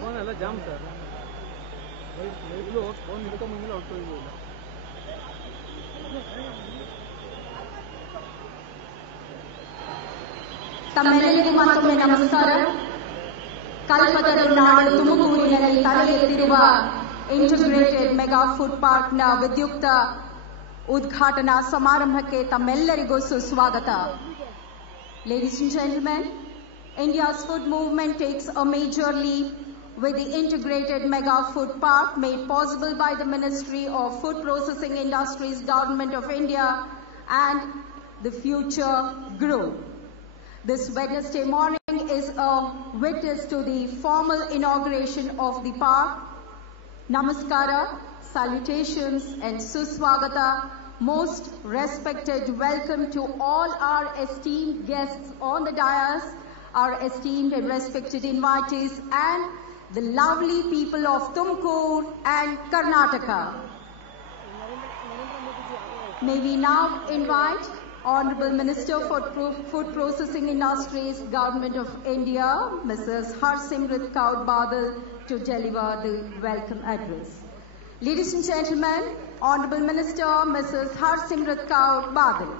Phone ಎಲ್ಲ jam sir. Phone ಹಿಡ್ಕೊಂಬಂದಿಲ್ಲ ಹೊರಟೋಗಿಲ್ಲ. ತಮ್ಮೆಲ್ಲರಿಗೂ ಮತ್ತೊಮ್ಮೆ ನಮಸ್ಕಾರ. ಕಲ್ಪತರು ನಾಡು ತುಮಕೂರಿನಲ್ಲಿ ತಲೆ ಎತ್ತಿರುವ ಇಂಟಿಗ್ರೇಟೆಡ್ ಮೆಗಾ ಫುಡ್ ಪಾರ್ಕ್ನ ವಿದ್ಯುಕ್ತ ಉದ್ಘಾಟನಾ ಸಮಾರಂಭಕ್ಕೆ ತಮ್ಮೆಲ್ಲರಿಗೂ ಸುಸ್ವಾಗತ. Ladies and gentlemen, India's food movement takes a major leap with the integrated mega food park made possible by the Ministry of Food Processing Industries, Government of India and the Future Group. This Wednesday morning is a witness to the formal inauguration of the park. Namaskara, salutations and suswagata. Most respected welcome to all our esteemed guests on the dais, our esteemed and respected invitees and the lovely people of Tumkur and Karnataka. May we now invite Honorable Minister for Food Processing Industries, Government of India, Mrs. Harsimrat Kaur Badal, to deliver the welcome address. Ladies and gentlemen, Honorable Minister, Mrs. Harsimrat Kaur Badal.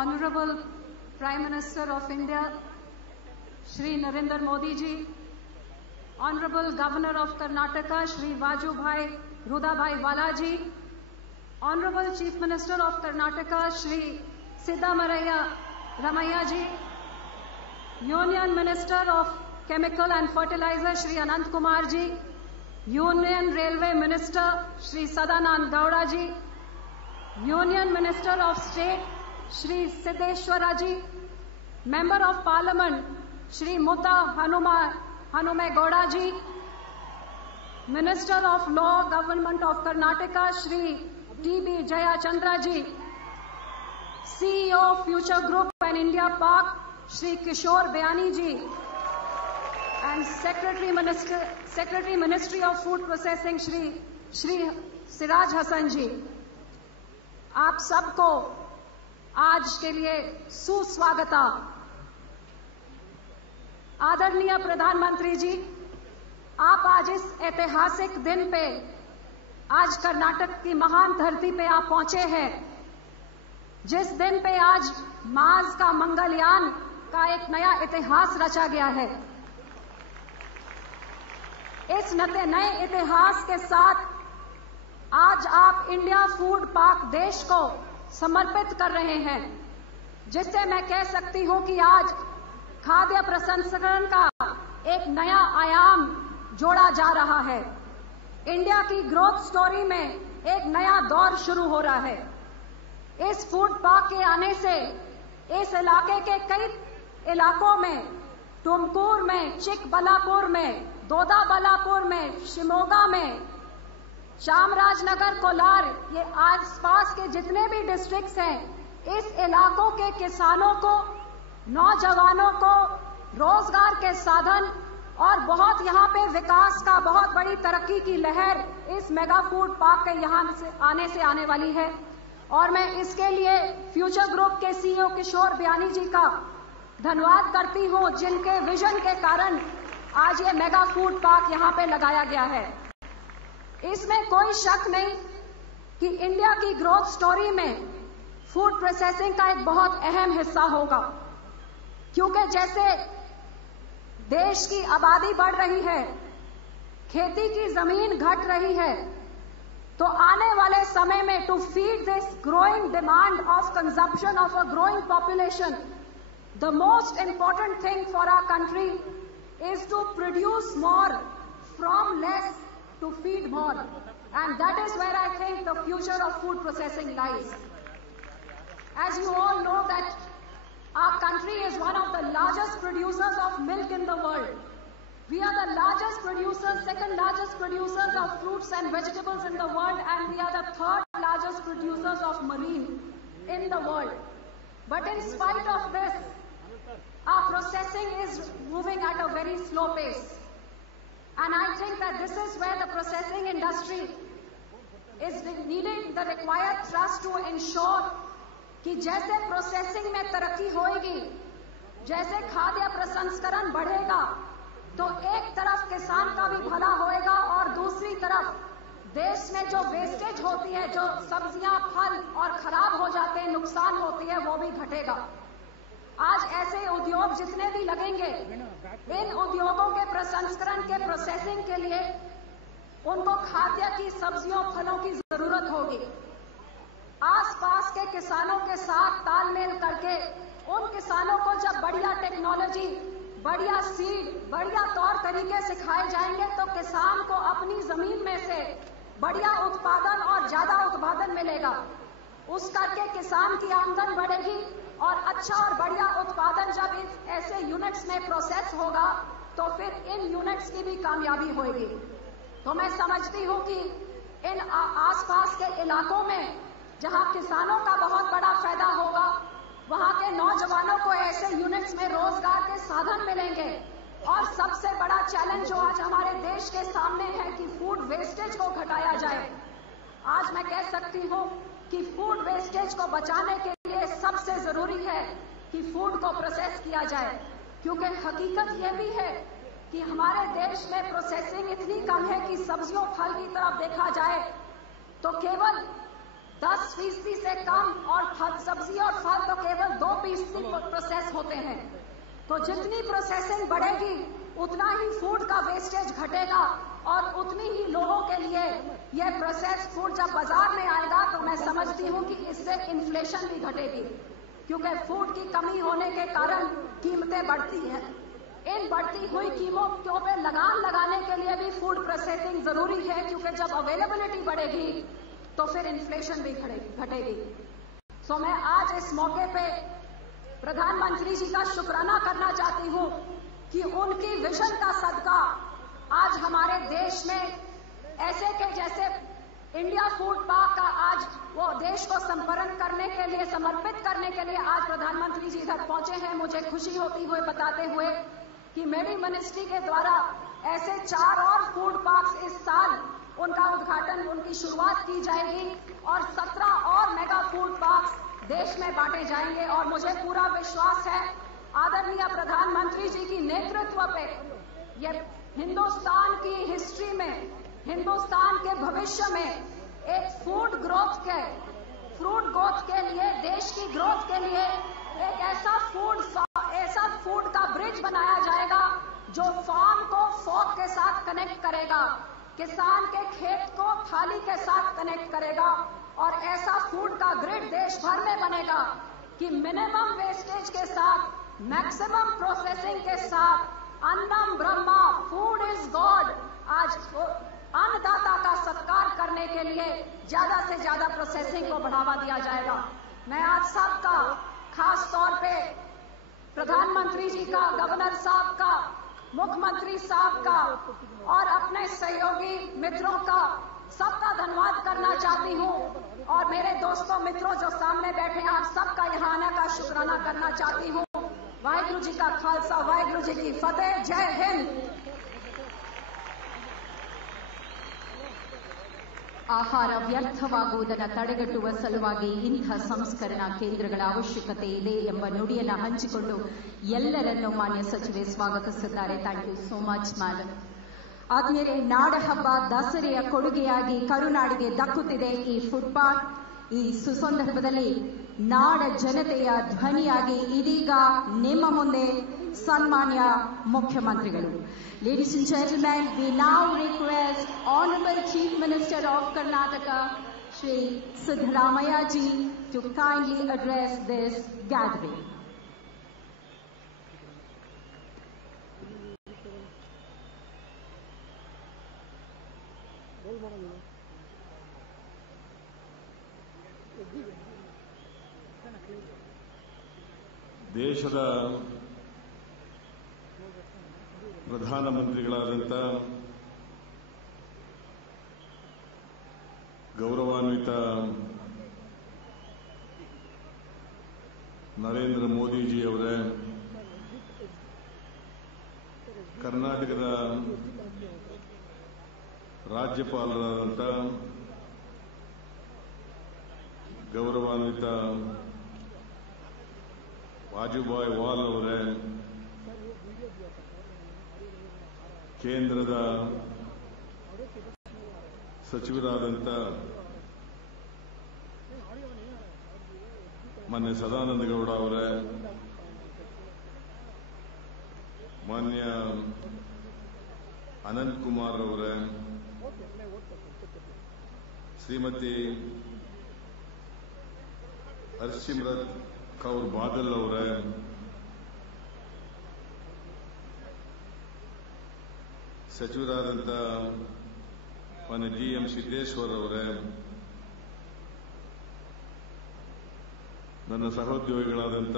Honorable Prime Minister of India, Shri Narendra Modi ji, Honorable Governor of Karnataka, Shri Vajubhai Rudabhai Walaji, Honorable Chief Minister of Karnataka, Shri Siddamaraiya Ramaiah ji, Union Minister of Chemical and Fertilizer, Shri Anant Kumar ji, Union Railway Minister, Shri Sadanand Gowda ji, Union Minister of State, Shri Siddeshwara ji, Member of Parliament, Shri Mutta Hanume Gowda ji, Minister of Law, Government of Karnataka, Shri T.B. Jayachandra ji, CEO of Future Group and India Park, Shri Kishore Bayani ji, and Secretary Ministry of Food Processing, Shri Siraj Hassan ji. आप सबको आज के लिए सुस्वागत। आदरणीय प्रधानमंत्री जी, आप आज इस ऐतिहासिक दिन पे, आज कर्नाटक की महान धरती पे आप पहुंचे हैं, जिस दिन पे आज मार्स का मंगलयान का एक नया इतिहास रचा गया है। इस नए इतिहास के साथ आज आप इंडिया फूड पार्क देश को समर्पित कर रहे हैं, जिससे मैं कह सकती हूं कि आज खाद्य प्रसंस्करण का एक नया आयाम जोड़ा जा रहा है। इंडिया की ग्रोथ स्टोरी में एक नया दौर शुरू हो रहा है। इस फूड पार्क के आने से इस इलाके के कई इलाकों में, तुमकुर में, चिकबल्लापुर में, दोदाबल्लापुर में, शिमोगा में, चामराजनगर, कोलार, ये आसपास के जितने भी डिस्ट्रिक्ट्स हैं, इस इलाकों के किसानों को, नौजवानों को रोजगार के साधन और बहुत यहाँ पे विकास का बहुत बड़ी तरक्की की लहर इस मेगा फूड पार्क के यहाँ से आने वाली है। और मैं इसके लिए फ्यूचर ग्रुप के सीईओ किशोर बयानी जी का धन्यवाद करती हूँ, जिनके विजन के कारण आज ये मेगा फूड पार्क यहाँ पे लगाया गया है। इसमें कोई शक नहीं कि इंडिया की ग्रोथ स्टोरी में फूड प्रोसेसिंग का एक बहुत अहम हिस्सा होगा, क्योंकि जैसे देश की आबादी बढ़ रही है, खेती की जमीन घट रही है, तो आने वाले समय में to feed this growing demand of consumption of a growing population, the most important thing for our country is to produce more from less to feed more, and that is where I think the future of food processing lies. As you all know that our country is one of the largest producers of milk in the world. We are the largest producers, second largest producers of fruits and vegetables in the world, and we are the third largest producers of marine in the world. But in spite of this, our processing is moving at a very slow pace. And I think that this is where the processing industry is needing the required thrust to ensure कि जैसे processing में तरक्की होगी, जैसे खाद्य प्रसंस्करण बढ़ेगा, तो एक तरफ किसान का भी भला होएगा और दूसरी तरफ देश में जो वेस्टेज होती है, जो सब्जियां, फल और खराब हो जाते हैं, नुकसान होती है, वो भी घटेगा। आज ऐसे उद्योग जितने भी लगेंगे, इन उद्योगों के प्रसंस्करण के प्रोसेसिंग के लिए उनको खाद्य की सब्जियों, फलों की जरूरत होगी। आसपास के किसानों के साथ तालमेल करके उन किसानों को जब बढ़िया टेक्नोलॉजी, बढ़िया सीड, बढ़िया तौर तरीके सिखाए जाएंगे तो किसान को अपनी जमीन में से बढ़िया उत्पादन और ज्यादा उत्पादन मिलेगा। उस करके किसान की आमदन बढ़ेगी और अच्छा और बढ़िया उत्पादन जब इस ऐसे यूनिट्स में प्रोसेस होगा तो फिर इन यूनिट्स की भी कामयाबी होगी। तो मैं समझती हूं कि इन आसपास के इलाकों में जहां किसानों का बहुत बड़ा फायदा होगा, वहां के नौजवानों को ऐसे यूनिट्स में रोजगार के साधन मिलेंगे। और सबसे बड़ा चैलेंज जो आज हमारे देश के सामने है कि फूड वेस्टेज को घटाया जाए। आज मैं कह सकती हूं कि फूड वेस्टेज को बचाने के लिए सबसे जरूरी है कि फूड को प्रोसेस किया जाए, क्योंकि हकीकत यह भी है कि हमारे देश में प्रोसेसिंग इतनी कम है कि सब्जियों, फल की तरफ देखा जाए तो केवल 10% से कम, और सब्जी और फल तो केवल 2% प्रोसेस होते हैं। तो जितनी प्रोसेसिंग बढ़ेगी उतना ही फूड का वेस्टेज घटेगा और उतनी ही लोगों के लिए यह प्रोसेस फूड जब बाजार में आएगा तो मैं समझती हूं कि इससे इन्फ्लेशन भी घटेगी, क्योंकि फूड की कमी होने के कारण कीमतें बढ़ती हैं। इन बढ़ती हुई कीमतों पे लगाम लगाने के लिए भी फूड प्रोसेसिंग जरूरी है, क्योंकि जब अवेलेबिलिटी बढ़ेगी तो फिर इन्फ्लेशन भी घटेगी। सो मैं आज इस मौके पे प्रधानमंत्री जी का शुक्राना करना चाहती हूं कि उनकी विजन का सदका आज हमारे देश में ऐसे के जैसे इंडिया फूड पार्क का आज वो देश को समर्पण करने के लिए, समर्पित करने के लिए आज प्रधानमंत्री जी इधर पहुंचे हैं। मुझे खुशी होती हुए बताते हुए कि मेरी मिनिस्ट्री के द्वारा ऐसे 4 और फूड पार्क इस साल उनका उद्घाटन, उनकी शुरुआत की जाएगी और 17 और मेगा फूड पार्क देश में बांटे जाएंगे। और मुझे पूरा विश्वास है आदरणीय प्रधानमंत्री जी की नेतृत्व पे ये हिंदुस्तान की हिस्ट्री में, हिंदुस्तान के भविष्य में एक फूड ग्रोथ के लिए, देश की ग्रोथ के लिए एक ऐसा फूड का ब्रिज बनाया जाएगा जो फार्म को फोक के साथ कनेक्ट करेगा, किसान के खेत को थाली के साथ कनेक्ट करेगा और ऐसा फूड का ग्रिड देश भर में बनेगा कि मिनिमम वेस्टेज के साथ, मैक्सिमम प्रोसेसिंग के साथ, अन्नम ब्रह्मा, फूड इज गॉड, आज अन्नदाता का सत्कार करने के लिए ज्यादा से ज्यादा प्रोसेसिंग को बढ़ावा दिया जाएगा। मैं आज सबका, खास तौर पे प्रधानमंत्री जी का, गवर्नर साहब का, मुख्यमंत्री साहब का और अपने सहयोगी मित्रों का सबका धन्यवाद करना चाहती हूं और मेरे दोस्तों, मित्रों जो सामने बैठे हैं, आप सबका यहां आने का शुक्राना करना चाहती हूं। वाहिगुरु जी का खालसा, वाहिगुरु जी की फतेह। जय हिंद। ಆಹಾರ ವ್ಯರ್ಥವಾಗುವುದನ್ನು ತಡೆಗಟ್ಟುವ ಸಲುವಾಗಿ ಇಂಥ ಸಂಸ್ಕರಣಾ ಕೇಂದ್ರಗಳ ಅವಶ್ಯಕತೆ ಇದೆ ಎಂಬ ನುಡಿಯನ್ನು ಹಂಚಿಕೊಂಡು ಎಲ್ಲರನ್ನೂ ಮಾನ್ಯ ಸಚಿವೆ ಸ್ವಾಗತಿಸಿದ್ದಾರೆ. Thank you so much madam. ಆದ್ಮೇಲೆ ನಾಡ ಹಬ್ಬ ದಸರೆಯ ಕೊಡುಗೆಯಾಗಿ ಕರುನಾಡಿಗೆ ದಕ್ಕುತ್ತಿದೆ ಈ ಫುಡ್ ಪಾರ್ಕ್. ಈ ಸುಸಂದರ್ಭದಲ್ಲಿ ನಾಡ ಜನತೆಯ ಧ್ವನಿಯಾಗಿ ಇದೀಗ ನಿಮ್ಮ ಮುಂದೆ ಸನ್ಮಾನ್ಯ ಮುಖ್ಯಮಂತ್ರಿಗಳು. Ladies and gentlemen, we now request Honorable Chief Minister of Karnataka, Shri Siddaramaiah ji, to kindly address this gathering. ದೇಶದ ಪ್ರಧಾನಮಂತ್ರಿಗಳಾದಂಥ ಗೌರವಾನ್ವಿತ ನರೇಂದ್ರ ಮೋದಿಜಿಯವರೇ, ಕರ್ನಾಟಕದ ರಾಜ್ಯಪಾಲರಾದಂಥ ಗೌರವಾನ್ವಿತ ವಾಜುಭಾಯಿ ವಾಲ್ ಅವರೇ, ಕೇಂದ್ರದ ಸಚಿವರಾದಂಥ ಮಾನ್ಯ ಸದಾನಂದ ಗೌಡ ಅವರೇ, ಮಾನ್ಯ ಅನಂತ್ ಕುಮಾರ್ ಅವರೇ, ಶ್ರೀಮತಿ ಹರ್ಸಿಮ್ರತ್ ಕೌರ್ ಬಾದಲ್ ಅವರೇ, ಸಚಿವರಾದಂಥ ಮಾನ್ಯ GM ಸಿದ್ದೇಶ್ವರ್ ಅವರೇ, ನನ್ನ ಸಹೋದ್ಯೋಗಿಗಳಾದಂಥ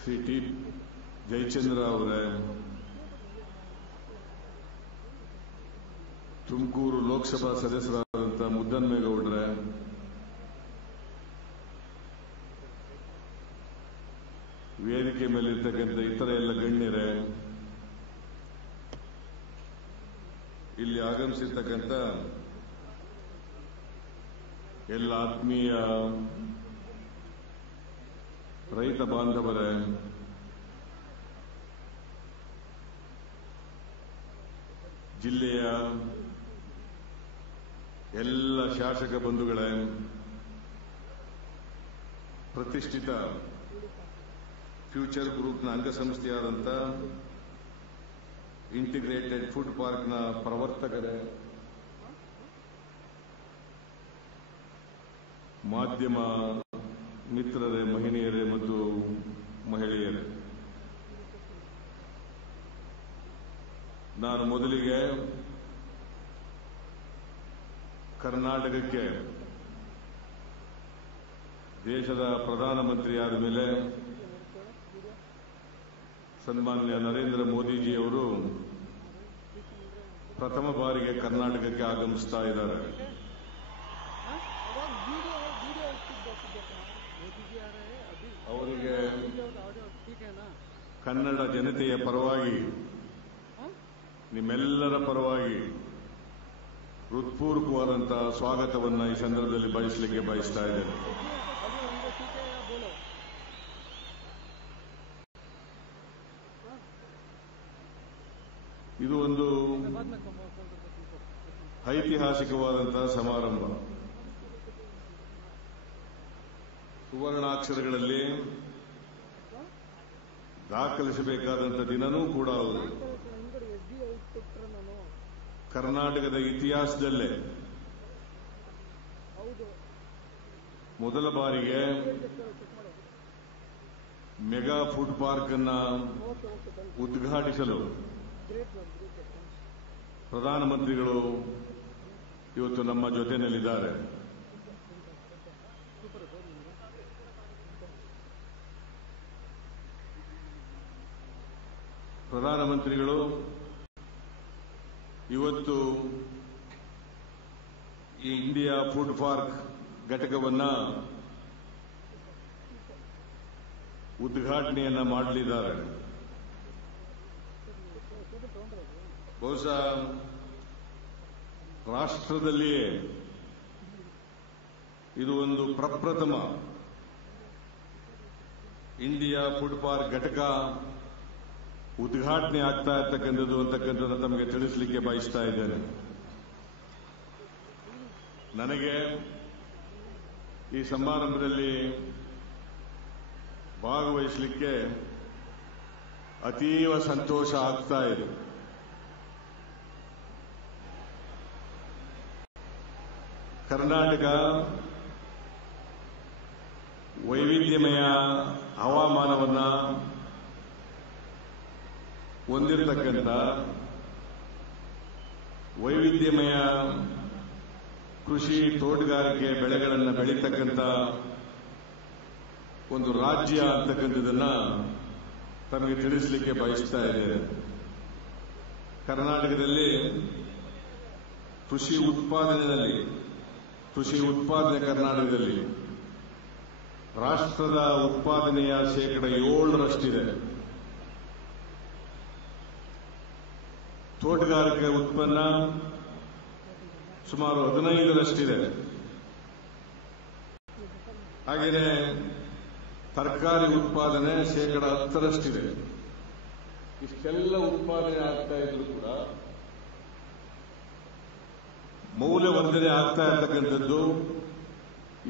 ಶ್ರೀ ಟಿ ಜಯಚಂದ್ರ ಅವರೇ, ತುಮಕೂರು ಲೋಕಸಭಾ ಸದಸ್ಯರಾದಂಥ ಮುದ್ದನ್ಮೇಗೌಡರೇ, ವೇದಿಕೆ ಮೇಲಿರ್ತಕ್ಕಂಥ ಇತರ ಎಲ್ಲ ಗಣ್ಯರೇ, ಇಲ್ಲಿ ಆಗಮಿಸಿರ್ತಕ್ಕಂಥ ಎಲ್ಲ ಆತ್ಮೀಯ ರೈತ ಬಾಂಧವರೇ, ಜಿಲ್ಲೆಯ ಎಲ್ಲ ಶಾಸಕ ಬಂಧುಗಳೇ, ಪ್ರತಿಷ್ಠಿತ ಫ್ಯೂಚರ್ ಗ್ರೂಪ್ನ ಅಂಗಸಂಸ್ಥೆಯಾದಂಥ ಇಂಟಿಗ್ರೇಟೆಡ್ ಫುಡ್ ಪಾರ್ಕ್ನ ಪ್ರವರ್ತಕರೇ, ಮಾಧ್ಯಮ ಮಿತ್ರರೇ, ಮಹಿಳೆಯರೇ ಮತ್ತು ಮಹಿಳೆಯರೇ, ನಾನು ಮೊದಲಿಗೆ ಕರ್ನಾಟಕಕ್ಕೆ ದೇಶದ ಪ್ರಧಾನಮಂತ್ರಿಯಾದ ಮೇಲೆ ಸನ್ಮಾನ್ಯ ನರೇಂದ್ರ ಮೋದಿಜಿಯವರು ಪ್ರಥಮ ಬಾರಿಗೆ ಕರ್ನಾಟಕಕ್ಕೆ ಆಗಮಿಸ್ತಾ ಇದ್ದಾರೆ. ಅವರಿಗೆ ಕನ್ನಡ ಜನತೆಯ ಪರವಾಗಿ, ನಿಮ್ಮೆಲ್ಲರ ಪರವಾಗಿ ಹೃತ್ಪೂರ್ವಕವಾದಂತಹ ಸ್ವಾಗತವನ್ನು ಈ ಸಂದರ್ಭದಲ್ಲಿ ಬಯಸಲಿಕ್ಕೆ ಬಯಸ್ತಾ ಇದ್ದೇನೆ. ಇದು ಒಂದು ಐತಿಹಾಸಿಕವಾದಂತಹ ಸಮಾರಂಭ. ಸುವರ್ಣಾಕ್ಷರಗಳಲ್ಲಿ ದಾಖಲಿಸಬೇಕಾದಂಥ ದಿನನೂ ಕೂಡ ಹೌದು. ಕರ್ನಾಟಕದ ಇತಿಹಾಸದಲ್ಲೇ ಮೊದಲ ಬಾರಿಗೆ ಮೆಗಾ ಫುಡ್ ಪಾರ್ಕ್ ಅನ್ನ ಉದ್ಘಾಟಿಸಲು ಪ್ರಧಾನಮಂತ್ರಿಗಳು ಇವತ್ತು ನಮ್ಮ ಜೊತೆಯಲ್ಲಿದ್ದಾರೆ. ಪ್ರಧಾನಮಂತ್ರಿಗಳು ಇವತ್ತು ಈ ಇಂಡಿಯಾ ಫುಡ್ ಪಾರ್ಕ್ ಘಟಕವನ್ನ ಉದ್ಘಾಟನೆಯನ್ನ ಮಾಡಲಿದ್ದಾರೆ. ಬಹುಶಃ ರಾಷ್ಟ್ರದಲ್ಲಿಯೇ ಇದು ಒಂದು ಪ್ರಪ್ರಥಮ ಇಂಡಿಯಾ ಫುಡ್ ಪಾರ್ಕ್ ಘಟಕ ಉದ್ಘಾಟನೆ ಆಗ್ತಾ ಅಂತಕ್ಕಂಥದ್ದು ತಮಗೆ ತಿಳಿಸಲಿಕ್ಕೆ ಬಯಸ್ತಾ ಇದ್ದೇನೆ. ನನಗೆ ಈ ಸಮಾರಂಭದಲ್ಲಿ ಭಾಗವಹಿಸಲಿಕ್ಕೆ ಅತೀವ ಸಂತೋಷ ಆಗ್ತಾ ಇದೆ. ಕರ್ನಾಟಕ ವೈವಿಧ್ಯಮಯ ಹವಾಮಾನವನ್ನ ಹೊಂದಿರತಕ್ಕಂಥ, ವೈವಿಧ್ಯಮಯ ಕೃಷಿ ತೋಟಗಾರಿಕೆ ಬೆಳೆಗಳನ್ನು ಬೆಳೀತಕ್ಕಂಥ ಒಂದು ರಾಜ್ಯ ಅಂತಕ್ಕಂಥದನ್ನ ತಮಗೆ ತಿಳಿಸಲಿಕ್ಕೆ ಬಯಸ್ತಾ ಇದ್ದೇನೆ. ಕರ್ನಾಟಕದಲ್ಲಿ ಕೃಷಿ ಉತ್ಪಾದನೆ ಕರ್ನಾಟಕದಲ್ಲಿ ರಾಷ್ಟ್ರದ ಉತ್ಪಾದನೆಯ 7% ತೋಟಗಾರಿಕೆ ಉತ್ಪನ್ನ ಸುಮಾರು 15% ಹಾಗೆಯೇ ತರಕಾರಿ ಉತ್ಪಾದನೆ 10%. ಇಷ್ಟೆಲ್ಲ ಉತ್ಪಾದನೆ ಆಗ್ತಾ ಇದ್ರು ಕೂಡ ಮೌಲ್ಯವರ್ಧನೆ ಆಗ್ತಾ ಇರತಕ್ಕಂಥದ್ದು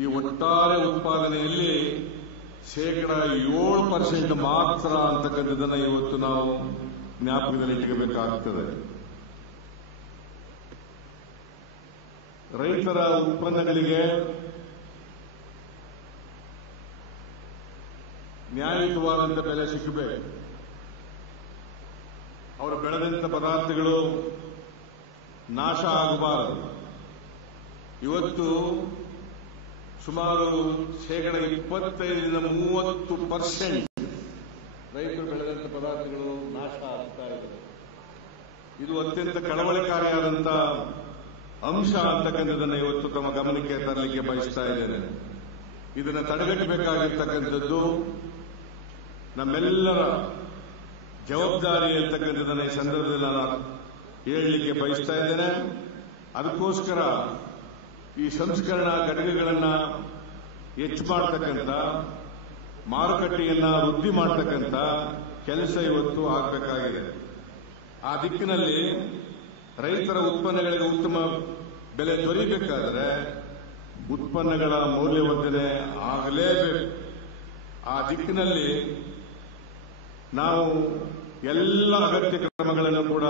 ಈ ಒಟ್ಟಾರೆ ಉತ್ಪಾದನೆಯಲ್ಲಿ 7% ಮಾತ್ರ ಅಂತಕ್ಕಂಥದ್ದನ್ನು ಇವತ್ತು ನಾವು ಜ್ಞಾಪಕದಲ್ಲಿಟ್ಟಬೇಕಾಗುತ್ತದೆ. ರೈತರ ಉತ್ಪನ್ನಗಳಿಗೆ ನ್ಯಾಯಯುತವಾದಂಥ ಬೆಲೆ ಸಿಕ್ಕಬೇಕು. ಅವರು ಬೆಳೆದಂಥ ಪದಾರ್ಥಗಳು ನಾಶ ಆಗಬಾರದು. ಇವತ್ತು ಸುಮಾರು 25-30% ರೈತರು ಬೆಳೆದಂಥ ಪದಾರ್ಥಗಳು ನಾಶ ಆಗ್ತಾ ಇದೆ. ಇದು ಅತ್ಯಂತ ಕಳವಳಕಾರಿಯಾದಂಥ ಅಂಶ ಅಂತಕ್ಕಂಥದ್ದನ್ನು ಇವತ್ತು ತಮ್ಮ ಗಮನಕ್ಕೆ ತರಲಿಕ್ಕೆ ಬಯಸ್ತಾ ಇದ್ದೇನೆ. ಇದನ್ನು ತಡೆಗಟ್ಟಬೇಕಾಗಿರ್ತಕ್ಕಂಥದ್ದು ನಮ್ಮೆಲ್ಲರ ಜವಾಬ್ದಾರಿ ಅಂತಕ್ಕಂಥದ್ದನ್ನು ಈ ಸಂದರ್ಭದಲ್ಲಿ ನಾನು ಹೇಳಲಿಕ್ಕೆ ಬಯಸ್ತಾ ಇದ್ದೇನೆ. ಅದಕ್ಕೋಸ್ಕರ ಈ ಸಂಸ್ಕರಣಾ ಘಟಕಗಳನ್ನು ಹೆಚ್ಚು ಮಾಡತಕ್ಕಂಥ, ಮಾರುಕಟ್ಟೆಯನ್ನ ವೃದ್ಧಿ ಮಾಡತಕ್ಕಂಥ ಕೆಲಸ ಇವತ್ತು ಆಗಬೇಕಾಗಿದೆ. ಆ ದಿಕ್ಕಿನಲ್ಲಿ ರೈತರ ಉತ್ಪನ್ನಗಳಿಗೆ ಉತ್ತಮ ಬೆಲೆ ದೊರೆಯಬೇಕಾದರೆ ಉತ್ಪನ್ನಗಳ ಮೌಲ್ಯವರ್ಧನೆ ಆಗಲೇಬೇಕು. ಆ ದಿಕ್ಕಿನಲ್ಲಿ ನಾವು ಎಲ್ಲ ಅಗತ್ಯ ಕ್ರಮಗಳನ್ನು ಕೂಡ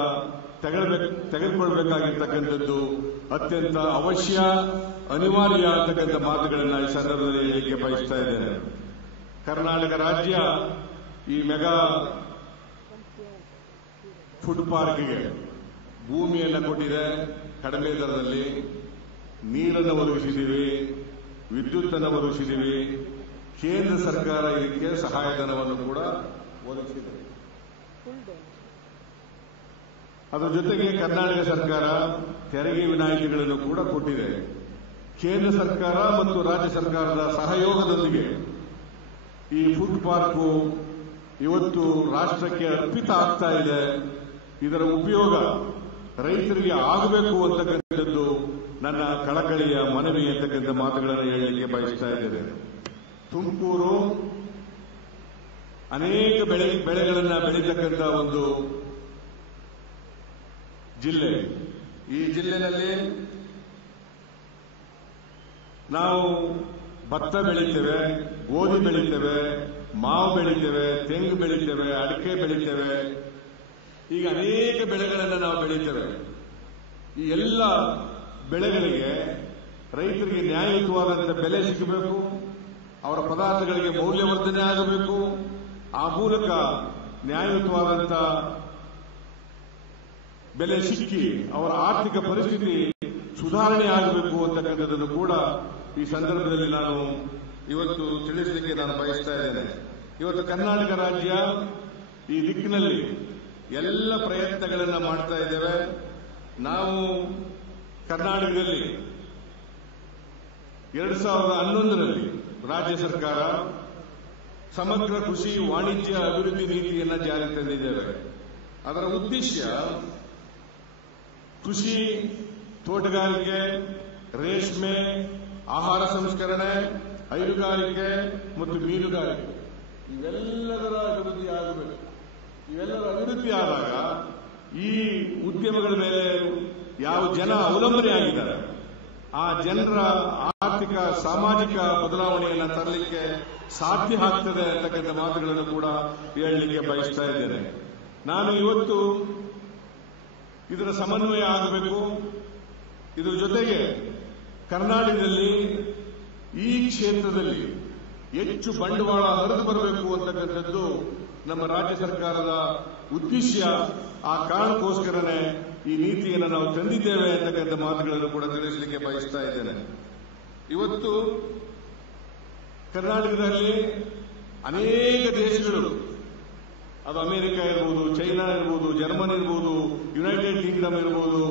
ತೆಗೆದುಕೊಳ್ಬೇಕಾಗಿರ್ತಕ್ಕಂಥದ್ದು ಅತ್ಯಂತ ಅವಶ್ಯ, ಅನಿವಾರ್ಯ ಅಂತಕ್ಕಂಥ ಮಾತುಗಳನ್ನು ಈ ಸಂದರ್ಭದಲ್ಲಿ ಹೇಳಲಿಕ್ಕೆ ಬಯಸ್ತಾ ಇದ್ದೇನೆ. ಕರ್ನಾಟಕ ರಾಜ್ಯ ಈ ಮೆಗಾ ಫುಡ್ ಪಾರ್ಕ್ಗೆ ಭೂಮಿಯನ್ನು ಕೊಟ್ಟಿದೆ, ಕಡಿಮೆ ದರದಲ್ಲಿ ನೀರನ್ನು ಒದಗಿಸಿದ್ದೀವಿ, ವಿದ್ಯುತ್ತನ್ನು ಒದಗಿಸಿದ್ದೀವಿ. ಕೇಂದ್ರ ಸರ್ಕಾರ ಇದಕ್ಕೆ ಸಹಾಯಧನವನ್ನು ಕೂಡ ಒದಗಿಸಿದೆ. ಅದರ ಜೊತೆಗೆ ಕರ್ನಾಟಕ ಸರ್ಕಾರ ತೆರಿಗೆ ವಿನಾಯಿತಿಗಳನ್ನು ಕೂಡ ಕೊಟ್ಟಿದೆ. ಕೇಂದ್ರ ಸರ್ಕಾರ ಮತ್ತು ರಾಜ್ಯ ಸರ್ಕಾರದ ಸಹಯೋಗದೊಂದಿಗೆ ಈ ಫುಡ್ ಪಾರ್ಕು ಇವತ್ತು ರಾಷ್ಟ್ರಕ್ಕೆ ಅರ್ಪಿತ ಆಗ್ತಾ ಇದೆ. ಇದರ ಉಪಯೋಗ ರೈತರಿಗೆ ಆಗಬೇಕು ಅಂತಕ್ಕಂಥದ್ದು ನನ್ನ ಕಳಕಳಿಯ ಮನವಿ ಅಂತಕ್ಕಂಥ ಮಾತುಗಳನ್ನು ಹೇಳಲಿಕ್ಕೆ ಬಯಸ್ತಾ ಇದ್ದೇನೆ. ತುಮಕೂರು ಅನೇಕ ಬೆಳೆಗಳನ್ನು ಬೆಳೀತಕ್ಕಂಥ ಒಂದು ಜಿಲ್ಲೆ. ಈ ಜಿಲ್ಲೆಯಲ್ಲಿ ನಾವು ಭತ್ತ ಬೆಳೀತೇವೆ, ಗೋಧಿ ಬೆಳೀತೇವೆ, ಮಾವು ಬೆಳೀತೇವೆ, ತೆಂಗು ಬೆಳೀತೇವೆ, ಅಡಿಕೆ ಬೆಳೀತೇವೆ. ಈಗ ಅನೇಕ ಬೆಳೆಗಳನ್ನು ನಾವು ಬೆಳೀತೇವೆ. ಈ ಎಲ್ಲ ಬೆಳೆಗಳಿಗೆ ರೈತರಿಗೆ ನ್ಯಾಯಯುತವಾದಂಥ ಬೆಲೆ ಸಿಗಬೇಕು, ಅವರ ಪದಾರ್ಥಗಳಿಗೆ ಮೌಲ್ಯವರ್ಧನೆ ಆಗಬೇಕು. ಆ ಮೂಲಕ ನ್ಯಾಯಯುತವಾದಂಥ ಬೆಲೆ ಸಿಕ್ಕಿ ಅವರ ಆರ್ಥಿಕ ಪರಿಸ್ಥಿತಿ ಸುಧಾರಣೆ ಆಗಬೇಕು ಅಂತಕ್ಕಂಥದ್ದನ್ನು ಕೂಡ ಈ ಸಂದರ್ಭದಲ್ಲಿ ನಾನು ಇವತ್ತು ತಿಳಿಸಲಿಕ್ಕೆ ನಾನು ಬಯಸ್ತಾ ಇದ್ದೇನೆ. ಇವತ್ತು ಕರ್ನಾಟಕ ರಾಜ್ಯ ಈ ದಿಕ್ಕಿನಲ್ಲಿ ಎಲ್ಲ ಪ್ರಯತ್ನಗಳನ್ನು ಮಾಡ್ತಾ ಇದ್ದೇವೆ. ನಾವು ಕರ್ನಾಟಕದಲ್ಲಿ 2011ರಲ್ಲಿ ರಾಜ್ಯ ಸರ್ಕಾರ ಸಮಗ್ರ ಕೃಷಿ ವಾಣಿಜ್ಯ ಅಭಿವೃದ್ಧಿ ನೀತಿಯನ್ನು ಜಾರಿಗೆ ತಂದಿದ್ದೇವೆ. ಅದರ ಉದ್ದೇಶ ಕೃಷಿ, ತೋಟಗಾರಿಕೆ, ರೇಷ್ಮೆ, ಆಹಾರ ಸಂಸ್ಕರಣೆ, ಹೈನುಗಾರಿಕೆ ಮತ್ತು ಮೀನುಗಾರಿಕೆ ಇವೆಲ್ಲದರ ಅಭಿವೃದ್ಧಿ ಆಗಬೇಕು. ಇವೆಲ್ಲರ ಅಭಿವೃದ್ಧಿ ಆದಾಗ ಈ ಉದ್ಯಮಗಳ ಮೇಲೆ ಯಾವ ಜನ ಅವಲಂಬನೆಯಾಗಿದ್ದಾರೆ ಆ ಜನರ ಆರ್ಥಿಕ, ಸಾಮಾಜಿಕ ಬದಲಾವಣೆಯನ್ನು ತರಲಿಕ್ಕೆ ಸಾಧ್ಯ ಆಗ್ತದೆ ಅಂತಕ್ಕಂಥ ಮಾತುಗಳನ್ನು ಕೂಡ ಹೇಳಲಿಕ್ಕೆ ಬಯಸ್ತಾ ಇದ್ದೇನೆ. ನಾನು ಇವತ್ತು ಇದರ ಸಮನ್ವಯ ಆಗಬೇಕು. ಇದರ ಜೊತೆಗೆ ಕರ್ನಾಟಕದಲ್ಲಿ ಈ ಕ್ಷೇತ್ರದಲ್ಲಿ ಹೆಚ್ಚು ಬಂಡವಾಳ ಹರಿದು ಬರಬೇಕು ಅಂತಕ್ಕಂಥದ್ದು ನಮ್ಮ ರಾಜ್ಯ ಸರ್ಕಾರದ ಉದ್ದೇಶ. ಆ ಕಾರಣಕ್ಕೋಸ್ಕರನೇ ಈ ನೀತಿಯನ್ನು ನಾವು ತಂದಿದ್ದೇವೆ ಅಂತಕ್ಕಂಥ ಮಾತುಗಳನ್ನು ಕೂಡ ತಿಳಿಸಲಿಕ್ಕೆ ಬಯಸ್ತಾ ಇದ್ದೇನೆ. ಇವತ್ತು ಕರ್ನಾಟಕದಲ್ಲಿ ಅನೇಕ ದೇಶಗಳು, ಅದು ಅಮೆರಿಕ ಇರ್ಬೋದು, ಚೈನಾ ಇರ್ಬೋದು, ಜರ್ಮನಿ ಇರ್ಬೋದು, ಯುನೈಟೆಡ್ ಕಿಂಗ್ಡಮ್ ಇರ್ಬೋದು,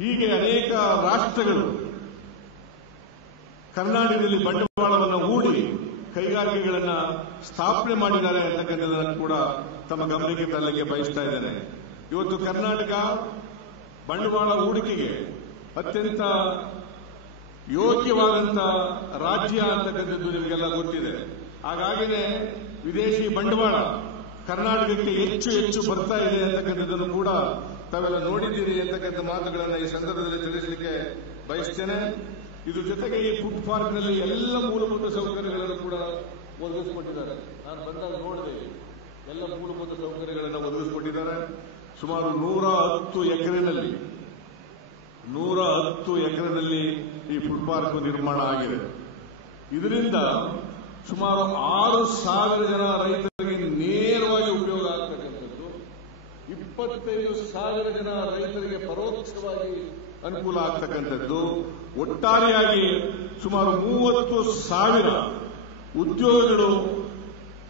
ಹೀಗೆ ಅನೇಕ ರಾಷ್ಟ್ರಗಳು ಕರ್ನಾಟಕದಲ್ಲಿ ಬಂಡವಾಳವನ್ನು ಹೂಡಿ ಕೈಗಾರಿಕೆಗಳನ್ನು ಸ್ಥಾಪನೆ ಮಾಡಿದ್ದಾರೆ ಅಂತಕ್ಕಂಥದ್ದನ್ನು ಕೂಡ ತಮ್ಮ ಗಮನಕ್ಕೆ ತರಲಿಕ್ಕೆ ಬಯಸ್ತಾ ಇದ್ದೇನೆ. ಇವತ್ತು ಕರ್ನಾಟಕ ಬಂಡವಾಳ ಹೂಡಿಕೆಗೆ ಅತ್ಯಂತ ಯೋಗ್ಯವಾದಂತ ರಾಜ್ಯ ಅಂತಕ್ಕಂಥದ್ದು ನಿಮಗೆಲ್ಲ ಗೊತ್ತಿದೆ. ಹಾಗಾಗಿನೇ ವಿದೇಶಿ ಬಂಡವಾಳ ಕರ್ನಾಟಕಕ್ಕೆ ಹೆಚ್ಚು ಹೆಚ್ಚು ಬರ್ತಾ ಇದೆ ಅಂತಕ್ಕಂಥದ್ದನ್ನು ಕೂಡ ತಾವೆಲ್ಲ ನೋಡಿದ್ದೀರಿ ಅಂತಕ್ಕಂಥ ಮಾತುಗಳನ್ನು ಈ ಸಂದರ್ಭದಲ್ಲಿ ತಿಳಿಸಲಿಕ್ಕೆ ಬಯಸ್ತೇನೆ. ಇದ್ರ ಜೊತೆಗೆ ಈ ಫುಡ್ ಪಾರ್ಕ್ನಲ್ಲಿ ಎಲ್ಲ ಮೂಲಭೂತ ಸೌಕರ್ಯಗಳನ್ನು ಕೂಡ ಒದಗಿಸಿಕೊಟ್ಟಿದ್ದಾರೆ. ನಾನು ಬಂದಾಗ ನೋಡಿದೆ, ಎಲ್ಲ ಮೂಲಭೂತ ಸೌಕರ್ಯಗಳನ್ನು ಒದಗಿಸಿಕೊಟ್ಟಿದ್ದಾರೆ. ಸುಮಾರು 110 ಎಕರೆನಲ್ಲಿ ಈ ಫುಡ್ ಪಾರ್ಕ್ ನಿರ್ಮಾಣ ಆಗಿದೆ. ಇದರಿಂದ ಸುಮಾರು 6,000 ಜನ ರೈತರಿಗೆ ನೇರವಾಗಿ ಉಪಯೋಗ ಆಗ್ತಕ್ಕಂಥದ್ದು, 25,000 ಜನ ರೈತರಿಗೆ ಪರೋಕ್ಷವಾಗಿ ಅನುಕೂಲ ಆಗ್ತಕ್ಕಂಥದ್ದು, ಒಟ್ಟಾರೆಯಾಗಿ ಸುಮಾರು 30,000 ಉದ್ಯೋಗಗಳು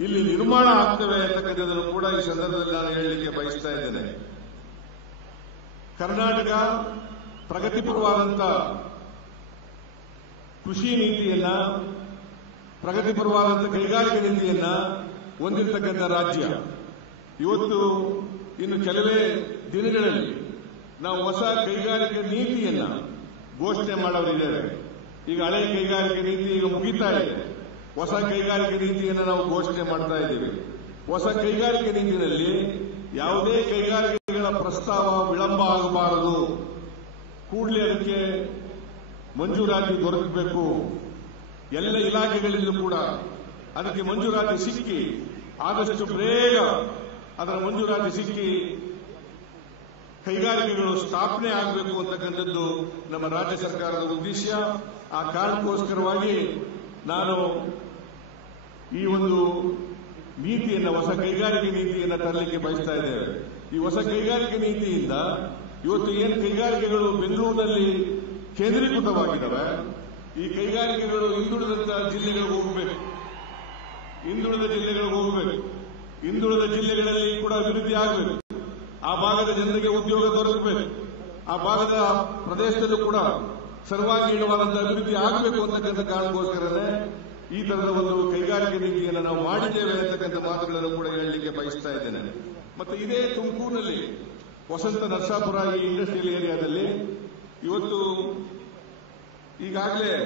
ಇಲ್ಲಿ ನಿರ್ಮಾಣ ಆಗ್ತವೆ ಅಂತಕ್ಕಂಥದ್ದನ್ನು ಕೂಡ ಈ ಸಂದರ್ಭದಲ್ಲಿ ನಾನು ಹೇಳಲಿಕ್ಕೆ ಬಯಸ್ತಾ ಇದ್ದೇನೆ. ಕರ್ನಾಟಕ ಪ್ರಗತಿಪರವಾದಂಥ ಕೃಷಿ ನೀತಿಯನ್ನ, ಪ್ರಗತಿಪರವಾದಂಥ ಕೈಗಾರಿಕೆ ನೀತಿಯನ್ನ ಹೊಂದಿರತಕ್ಕಂಥ ರಾಜ್ಯ. ಇವತ್ತು ಇನ್ನು ಕೆಲವೇ ದಿನಗಳಲ್ಲಿ ನಾವು ಹೊಸ ಕೈಗಾರಿಕೆ ನೀತಿಯನ್ನ ಘೋಷಣೆ ಮಾಡೋರಿದ್ದೇವೆ. ಈಗ ಹಳೆ ಕೈಗಾರಿಕೆ ನೀತಿ ಈಗ ಮುಗಿತಾ ಇದೆ. ಹೊಸ ಕೈಗಾರಿಕೆ ನೀತಿಯನ್ನು ನಾವು ಘೋಷಣೆ ಮಾಡ್ತಾ ಇದ್ದೀವಿ. ಹೊಸ ಕೈಗಾರಿಕೆ ನೀತಿಯಲ್ಲಿ ಯಾವುದೇ ಕೈಗಾರಿಕೆಗಳ ಪ್ರಸ್ತಾವ ವಿಳಂಬ ಆಗಬಾರದು, ಕೂಡಲೇ ಅದಕ್ಕೆ ಮಂಜೂರಾತಿ ದೊರಕಬೇಕು. ಎಲ್ಲ ಇಲಾಖೆಗಳಿಂದ ಕೂಡ ಅದಕ್ಕೆ ಮಂಜೂರಾತಿ ಸಿಕ್ಕಿ ಆದಷ್ಟು ಬೇಗ ಅದರ ಮಂಜೂರಾತಿ ಸಿಕ್ಕಿ ಕೈಗಾರಿಕೆಗಳು ಸ್ಥಾಪನೆ ಆಗಬೇಕು ಅಂತಕ್ಕಂಥದ್ದು ನಮ್ಮ ರಾಜ್ಯ ಸರ್ಕಾರದ ಉದ್ದೇಶ. ಆ ಕಾರಣಕ್ಕೋಸ್ಕರವಾಗಿ ನಾನು ಈ ಒಂದು ನೀತಿಯನ್ನು, ಹೊಸ ಕೈಗಾರಿಕೆ ನೀತಿಯನ್ನು ತರಲಿಕ್ಕೆ ಬಯಸ್ತಾ ಇದ್ದೇವೆ. ಈ ಹೊಸ ಕೈಗಾರಿಕೆ ನೀತಿಯಿಂದ ಇವತ್ತು ಏನು ಕೈಗಾರಿಕೆಗಳು ಬೆಂಗಳೂರಿನಲ್ಲಿ ಕೇಂದ್ರೀಕೃತವಾಗಿದ್ದಾವೆ, ಈ ಕೈಗಾರಿಕೆಗಳು ಹಿಂದುಳಿದ ಜಿಲ್ಲೆಗಳಿಗೆ ಹೋಗಬೇಕು. ಹಿಂದುಳಿದ ಜಿಲ್ಲೆಗಳಲ್ಲಿ ಕೂಡ ಅಭಿವೃದ್ಧಿ ಆಗಬೇಕು. ಆ ಭಾಗದ ಜನರಿಗೆ ಉದ್ಯೋಗ ದೊರಕಬೇಕು. ಆ ಭಾಗದ ಪ್ರದೇಶದಲ್ಲೂ ಕೂಡ ಸರ್ವಾಂಗೀಣವಾದಂತಹ ಅಭಿವೃದ್ಧಿ ಆಗಬೇಕು ಅಂತಕ್ಕಂಥ ಕಾರಣಕ್ಕೋಸ್ಕರನೇ ಈ ತರದ ಒಂದು ಕೈಗಾರಿಕೆ ನೀತಿಯನ್ನು ನಾವು ಮಾಡಿದ್ದೇವೆ ಅಂತಕ್ಕಂಥ ಮಾತುಗಳನ್ನು ಕೂಡ ಹೇಳಲಿಕ್ಕೆ ಬಯಸ್ತಾ ಇದ್ದೇನೆ. ಮತ್ತೆ ಇದೇ ತುಮಕೂರಿನಲ್ಲಿ ವಸಂತ ನರಸಾಪುರ ಈ ಇಂಡಸ್ಟ್ರಿಯಲ್ ಏರಿಯಾದಲ್ಲಿ ಇವತ್ತು ಈಗಾಗಲೇ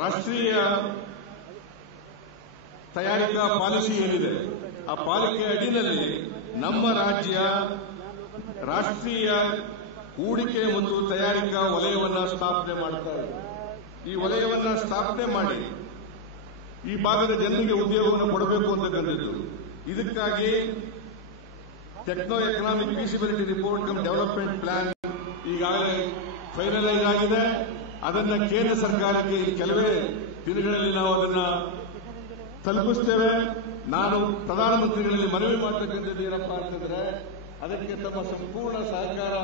ರಾಷ್ಟ್ರೀಯ ತಯಾರಿಕಾ ಪಾಲಿಸಿ ಏನಿದೆ, ಆ ಪಾಲಿಕೆ ಅಡಿಯಲ್ಲಿ ನಮ್ಮ ರಾಜ್ಯ ರಾಷ್ಟ್ರೀಯ ಹೂಡಿಕೆ ಮತ್ತು ತಯಾರಿಕಾ ವಲಯವನ್ನು ಸ್ಥಾಪನೆ ಮಾಡ್ತಾ ಇದೆ. ಈ ವಲಯವನ್ನು ಸ್ಥಾಪನೆ ಮಾಡಿ ಈ ಭಾಗದ ಜನರಿಗೆ ಉದ್ಯೋಗವನ್ನು ಕೊಡಬೇಕು ಅಂತಕ್ಕಂಥದ್ದು. ಇದಕ್ಕಾಗಿ techno economic feasibility report come development plan ಈಗಾಗಲೇ ಫೈನಲೈಸ್ ಆಗಿದೆ. ಅದನ್ನ ಕೇಂದ್ರ ಸರ್ಕಾರಕ್ಕೆ ಕೆಲವೇ ದಿನಗಳಲ್ಲಿ ನಾವು ಅದನ್ನ ತಲುಪಿಸ್ತೇವೆ. ನಾನು ಪ್ರಧಾನಮಂತ್ರಿಗಳಲ್ಲಿ ಮನವಿ ಮಾಡತಕ್ಕಂಥದ್ದು ಏನಪ್ಪಾ ಅಂತಂದ್ರೆ, ಅದಕ್ಕೆ ತಮ್ಮ ಸಂಪೂರ್ಣ ಸಹಕಾರ,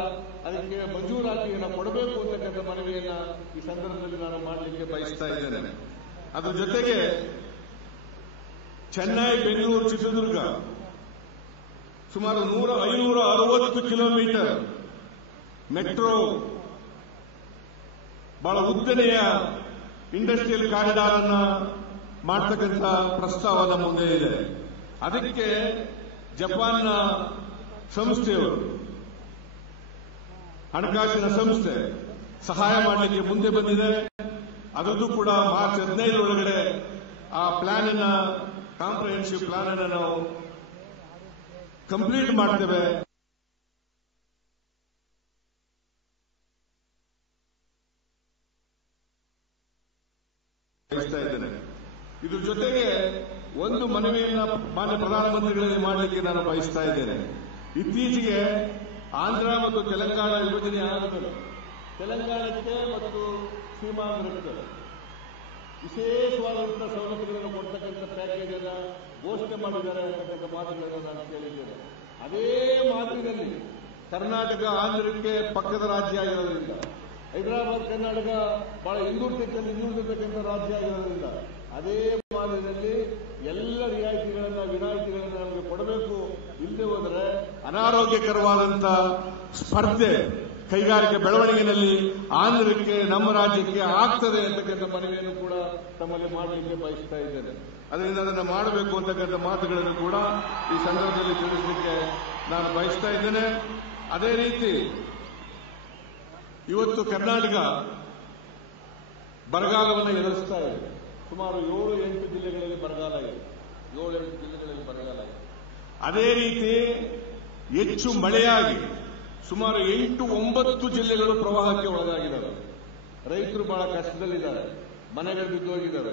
ಅದಕ್ಕೆ ಮಂಜೂರಾತಿಯನ್ನು ಕೊಡಬೇಕು ಅಂತಕ್ಕಂಥ ಮನವಿಯನ್ನ ಈ ಸಂದರ್ಭದಲ್ಲಿ ನಾನು ಮಾಡಲಿಕ್ಕೆ ಬಯಸ್ತಾ ಇದ್ದೇನೆ. ಅದರ ಜೊತೆಗೆ ಚೆನ್ನೈ, ಬೆಂಗಳೂರು, ಚಿತ್ರದುರ್ಗ ಸುಮಾರು 560 ಕಿಲೋಮೀಟರ್ ಮೆಟ್ರೋ ಬಹಳ ಉದ್ದನೆಯ ಇಂಡಸ್ಟ್ರಿಯಲ್ ಕಾರಿಡಾರ್ ಅನ್ನ ಮಾಡತಕ್ಕಂಥ ಪ್ರಸ್ತಾವ ನಮ್ಮ ಮುಂದೆ ಇದೆ. ಅದಕ್ಕೆ ಜಪಾನ್ನ ಸಂಸ್ಥೆಯವರು, ಹಣಕಾಸಿನ ಸಂಸ್ಥೆ ಸಹಾಯ ಮಾಡಲಿಕ್ಕೆ ಮುಂದೆ ಬಂದಿದೆ. ಅದರದ್ದು ಕೂಡ ಮಾರ್ಚ್ 15 ಒಳಗಡೆ ಆ ಪ್ಲಾನ್ ಅನ್ನ, ಕಾಂಪ್ರಹೆನ್ಸಿವ್ ಪ್ಲಾನ್ ಅನ್ನು ನಾವು ಕಂಪ್ಲೀಟ್ ಮಾಡ್ತೇವೆ. ಇದ್ರ ಜೊತೆಗೆ ಒಂದು ಮನವಿಯನ್ನ ಮಾನ್ಯ ಪ್ರಧಾನಮಂತ್ರಿಗಳಲ್ಲಿ ಮಾಡಲಿಕ್ಕೆ ನಾನು ಬಯಸ್ತಾ ಇದ್ದೇನೆ. ಇತ್ತೀಚೆಗೆ ಆಂಧ್ರ ಮತ್ತು ತೆಲಂಗಾಣ ವಿಭಜನೆ ಆದ ತೆಲಂಗಾಣಕ್ಕೆ ಮತ್ತು ಸೀಮಾಂಧ್ರಕ್ಕೆ ವಿಶೇಷವಾದಂತಹ ಸವಲತ್ತುಗಳನ್ನು ಕೊಡ್ತಕ್ಕಂಥ ಪ್ಯಾಕೇಜ್ ಅನ್ನ ಘೋಷಣೆ ಮಾಡಿದ್ದಾರೆ ಅಂತಕ್ಕಂಥ ಮಾತುಗಳನ್ನು ನಾನು ಕೇಳಿದ್ದೇನೆ. ಅದೇ ಮಾತಿನಲ್ಲಿ ಕರ್ನಾಟಕ ಆಂಧ್ರಕ್ಕೆ ಪಕ್ಕದ ರಾಜ್ಯ ಆಗಿರೋದ್ರಿಂದ, ಹೈದರಾಬಾದ್ ಕರ್ನಾಟಕ ಬಹಳ ಹಿಂದುಳಿದಿರ್ತಕ್ಕಂಥ ರಾಜ್ಯ ಆಗಿರೋದ್ರಿಂದ ಅದೇ ಮಾದರಿಯಲ್ಲಿ ಎಲ್ಲ ವಿನಾಯಿತಿಗಳನ್ನು ನಮಗೆ ಕೊಡಬೇಕು. ಇಲ್ಲದೆ ಹೋದರೆ ಅನಾರೋಗ್ಯಕರವಾದಂಥ ಸ್ಪರ್ಧೆ ಕೈಗಾರಿಕೆ ಬೆಳವಣಿಗೆಯಲ್ಲಿ ಆಂಧ್ರಕ್ಕೆ, ನಮ್ಮ ರಾಜ್ಯಕ್ಕೆ ಆಗ್ತದೆ ಅಂತಕ್ಕಂಥ ಮನವಿಯನ್ನು ಕೂಡ ತಮ್ಮಲ್ಲಿ ಮಾಡಲಿಕ್ಕೆ ಬಯಸ್ತಾ ಇದ್ದೇನೆ. ಅದರಿಂದ ಅದನ್ನು ಮಾಡಬೇಕು ಅಂತಕ್ಕಂಥ ಮಾತುಗಳನ್ನು ಕೂಡ ಈ ಸಂದರ್ಭದಲ್ಲಿ ತಿಳಿಸಲಿಕ್ಕೆ ನಾನು ಬಯಸ್ತಾ ಇದ್ದೇನೆ. ಅದೇ ರೀತಿ ಇವತ್ತು ಕರ್ನಾಟಕ ಬರಗಾಲವನ್ನು ಎದುರಿಸ್ತಾ ಇದೆ. ಸುಮಾರು 7-8 ಜಿಲ್ಲೆಗಳಲ್ಲಿ ಬರಗಾಲ ಇದೆ. 7-8 ಜಿಲ್ಲೆಗಳಲ್ಲಿ ಬರಗಾಲ ಇದೆ. ಅದೇ ರೀತಿ ಹೆಚ್ಚು ಮಳೆಯಾಗಿ ಸುಮಾರು 8-9 ಜಿಲ್ಲೆಗಳು ಪ್ರವಾಹಕ್ಕೆ ಒಳಗಾಗಿದ್ದಾವೆ. ರೈತರು ಬಹಳ ಕಷ್ಟದಲ್ಲಿದ್ದಾರೆ, ಮನೆಗಳು ಬಿದ್ದೋಗಿದ್ದಾರೆ,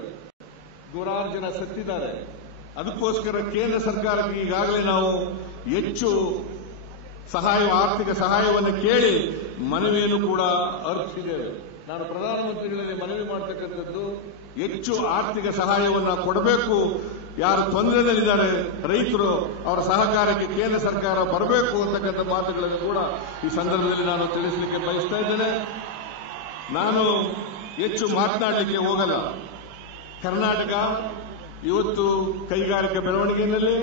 ನೂರಾರು ಜನ ಸತ್ತಿದ್ದಾರೆ. ಅದಕ್ಕೋಸ್ಕರ ಕೇಂದ್ರ ಸರ್ಕಾರಕ್ಕೆ ಈಗಾಗಲೇ ನಾವು ಹೆಚ್ಚು ಆರ್ಥಿಕ ಸಹಾಯವನ್ನು ಕೇಳಿ ಮನವಿಯನ್ನು ಕೂಡ ಅರ್ಪಿಸಿದ್ದೇವೆ. ನಾನು ಪ್ರಧಾನಮಂತ್ರಿಗಳಲ್ಲಿ ಮನವಿ ಮಾಡತಕ್ಕಂಥದ್ದು, ಹೆಚ್ಚು ಆರ್ಥಿಕ ಸಹಾಯವನ್ನು ಕೊಡಬೇಕು. ಯಾರು ತೊಂದರೆಯಲ್ಲಿದ್ದಾರೆ ರೈತರು, ಅವರ ಸಹಕಾರಕ್ಕೆ ಕೇಂದ್ರ ಸರ್ಕಾರ ಬರಬೇಕು ಅಂತಕ್ಕಂಥ ಮಾತುಗಳನ್ನು ಕೂಡ ಈ ಸಂದರ್ಭದಲ್ಲಿ ನಾನು ತಿಳಿಸಲಿಕ್ಕೆ ಬಯಸ್ತಾ ಇದ್ದೇನೆ. ನಾನು ಹೆಚ್ಚು ಮಾತನಾಡಲಿಕ್ಕೆ ಹೋಗಲ್ಲ. ಕರ್ನಾಟಕ ಇವತ್ತು ಕೈಗಾರಿಕಾ ಬೆಳವಣಿಗೆಯಲ್ಲಿ,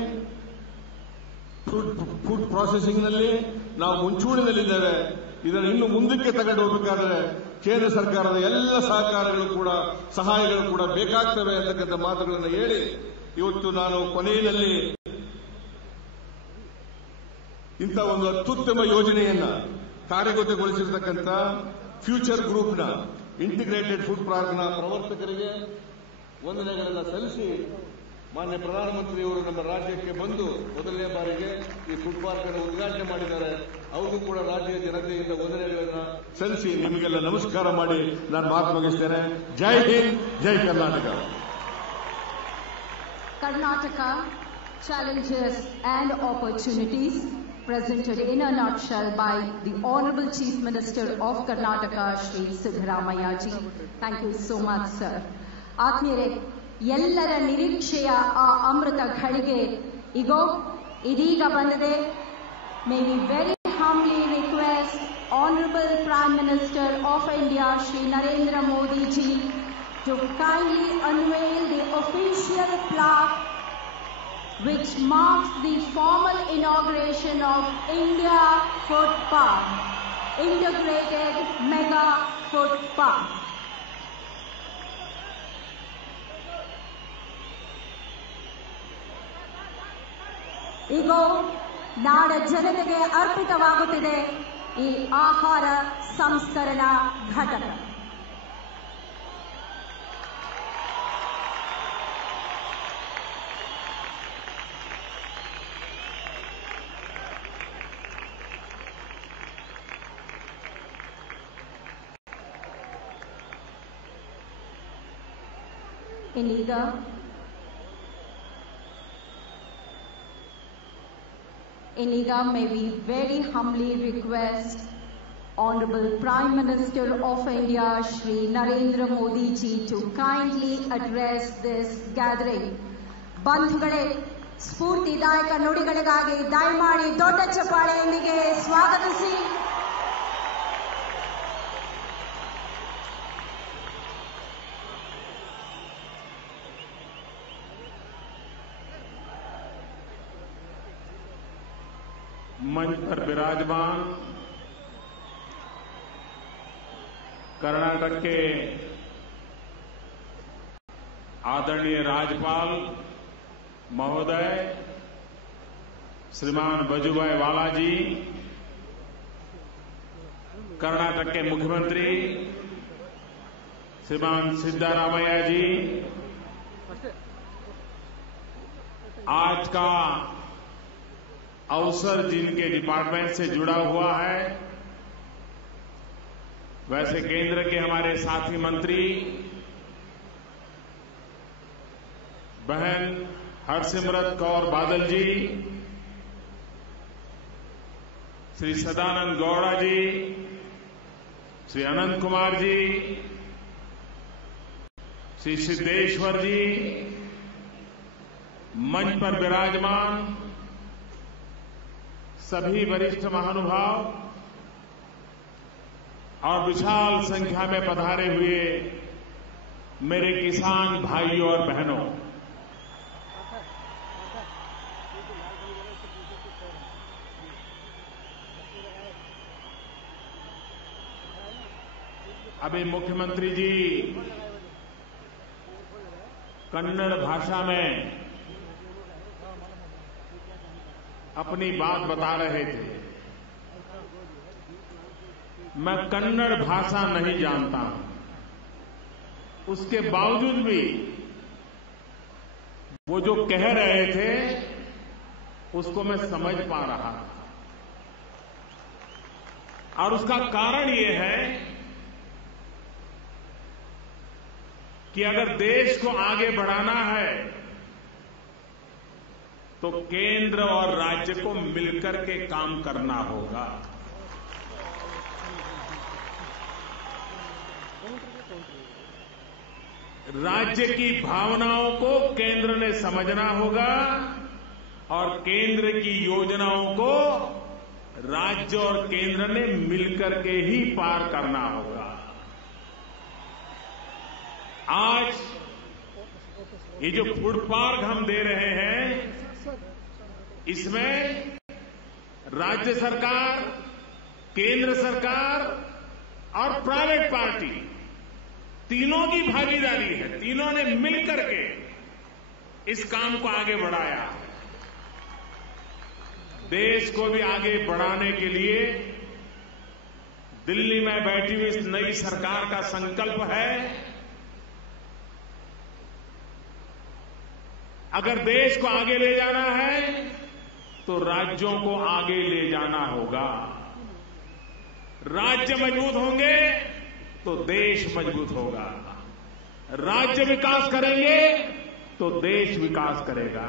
ಫುಡ್ ಪ್ರಾಸೆಸಿಂಗ್ನಲ್ಲಿ ನಾವು ಮುಂಚೂಣಿನಲ್ಲಿದ್ದೇವೆ. ಇದನ್ನು ಇನ್ನು ಮುಂದಕ್ಕೆ ತಗೊಂಡು ಹೋಗಬೇಕಾದ್ರೆ ಕೇಂದ್ರ ಸರ್ಕಾರದ ಎಲ್ಲ ಸಹಕಾರಗಳು ಕೂಡ, ಸಹಾಯಗಳು ಕೂಡ ಬೇಕಾಗ್ತವೆ ಅಂತಕ್ಕಂಥ ಮಾತುಗಳನ್ನು ಹೇಳಿ ಇವತ್ತು ನಾನು ಕೊನೆಯಲ್ಲಿ ಇಂಥ ಒಂದು ಅತ್ಯುತ್ತಮ ಯೋಜನೆಯನ್ನ ಕಾರ್ಯಗತಗೊಳಿಸಿರ್ತಕ್ಕಂಥ ಫ್ಯೂಚರ್ ಗ್ರೂಪ್ನ ಇಂಟಿಗ್ರೇಟೆಡ್ ಫುಡ್ ಪಾರ್ಕ್ನ ಪ್ರವರ್ತಕರಿಗೆ ವಂದನೆಗಳನ್ನು ಸಲ್ಲಿಸಿ, ಮಾನ್ಯ ಪ್ರಧಾನಮಂತ್ರಿಯವರು ನಮ್ಮ ರಾಜ್ಯಕ್ಕೆ ಬಂದು ಮೊದಲನೇ ಬಾರಿಗೆ ಈ ಫುಡ್ ಪಾರ್ಕ್ ಅನ್ನು ಉದ್ಘಾಟನೆ ಮಾಡಿದ್ದಾರೆ. ಅವರು ಕೂಡ ರಾಜ್ಯದ ಜನತೆಯಿಂದ ವಂದನೆಗಳನ್ನು ಸಲ್ಲಿಸಿ ನಿಮಗೆಲ್ಲ ನಮಸ್ಕಾರ ಮಾಡಿ ನಾನು ಮಾತು ಮುಗಿಸ್ತೇನೆ. ಜೈ ಹಿಂದ್, ಜೈ Karnataka. Karnataka challenges and opportunities presented in a nutshell by the Honorable Chief Minister of Karnataka, Shri Siddaramaiah ji. Thank you so much, sir. ಆತ್ಮೀಯರೇ, ಎಲ್ಲರ ನಿರೀಕ್ಷೆಯ ಆ ಅಮೃತ ಘಳಿಗೆ ಇದೀಗ ಬಂದಿದೆ. May we very humbly request Honorable Prime Minister of India, Shri Narendra Modi ji, to kindly unveil the official plaque which marks the formal inauguration of India Food Park, Integrated Mega Food Park. ಈಗ ನಾಡ ಜನತೆಗೆ ಅರ್ಪಿತವಾಗುತ್ತಿದೆ ಈ ಆಹಾರ ಸಂಸ್ಕರಣಾ ಘಟಕ. Iniga, may we very humbly request Honorable Prime Minister of India, Shri Narendra Modi ji, to kindly address this gathering. ಬಂಧುಗಳೇ, ಸ್ಫೂರ್ತಿದಾಯಕ ನುಡಿಗಳಿಗಾಗಿ ದಯಮಾಡಿ ದೊಡ್ಡ ಚಪ್ಪಾಳೆಯೊಂದಿಗೆ ಸ್ವಾಗತಿಸಿ. मंच पर विराजमान कर्नाटक के आदरणीय राज्यपाल महोदय श्रीमान वजुभाई वाला जी, कर्नाटक के मुख्यमंत्री श्रीमान सिद्धारामैया जी, आज का अवसर जिनके डिपार्टमेंट से जुड़ा हुआ है, वैसे केंद्र के हमारे साथी मंत्री बहन हरसिमरत कौर बादल जी, श्री सदानंद गौड़ा जी, श्री अनंत कुमार जी, श्री सिद्धेश्वर जी, मंच पर विराजमान सभी वरिष्ठ महानुभाव और विशाल संख्या में पधारे हुए मेरे किसान भाइयों और बहनों, अभी मुख्यमंत्री जी कन्नड़ भाषा में अपनी बात बता रहे थे। मैं कन्नड़ भाषा नहीं जानता हूं, उसके बावजूद भी वो जो कह रहे थे उसको मैं समझ पा रहा था। और उसका कारण ये है कि अगर देश को आगे बढ़ाना है तो केंद्र और राज्य को मिलकर के काम करना होगा। राज्य की भावनाओं को केंद्र ने समझना होगा और केंद्र की योजनाओं को राज्य और केंद्र ने मिलकर के ही पार करना होगा। आज ये जो फूड पार्क हम दे रहे हैं, इसमें राज्य सरकार, केंद्र सरकार और प्राइवेट पार्टी तीनों की भागीदारी है। तीनों ने मिलकर के इस काम को आगे बढ़ाया। देश को भी आगे बढ़ाने के लिए दिल्ली में बैठी हुई इस नई सरकार का संकल्प है, अगर देश को आगे ले जाना है तो राज्यों को आगे ले जाना होगा। राज्य मजबूत होंगे तो देश मजबूत होगा। राज्य विकास करेंगे तो देश विकास करेगा।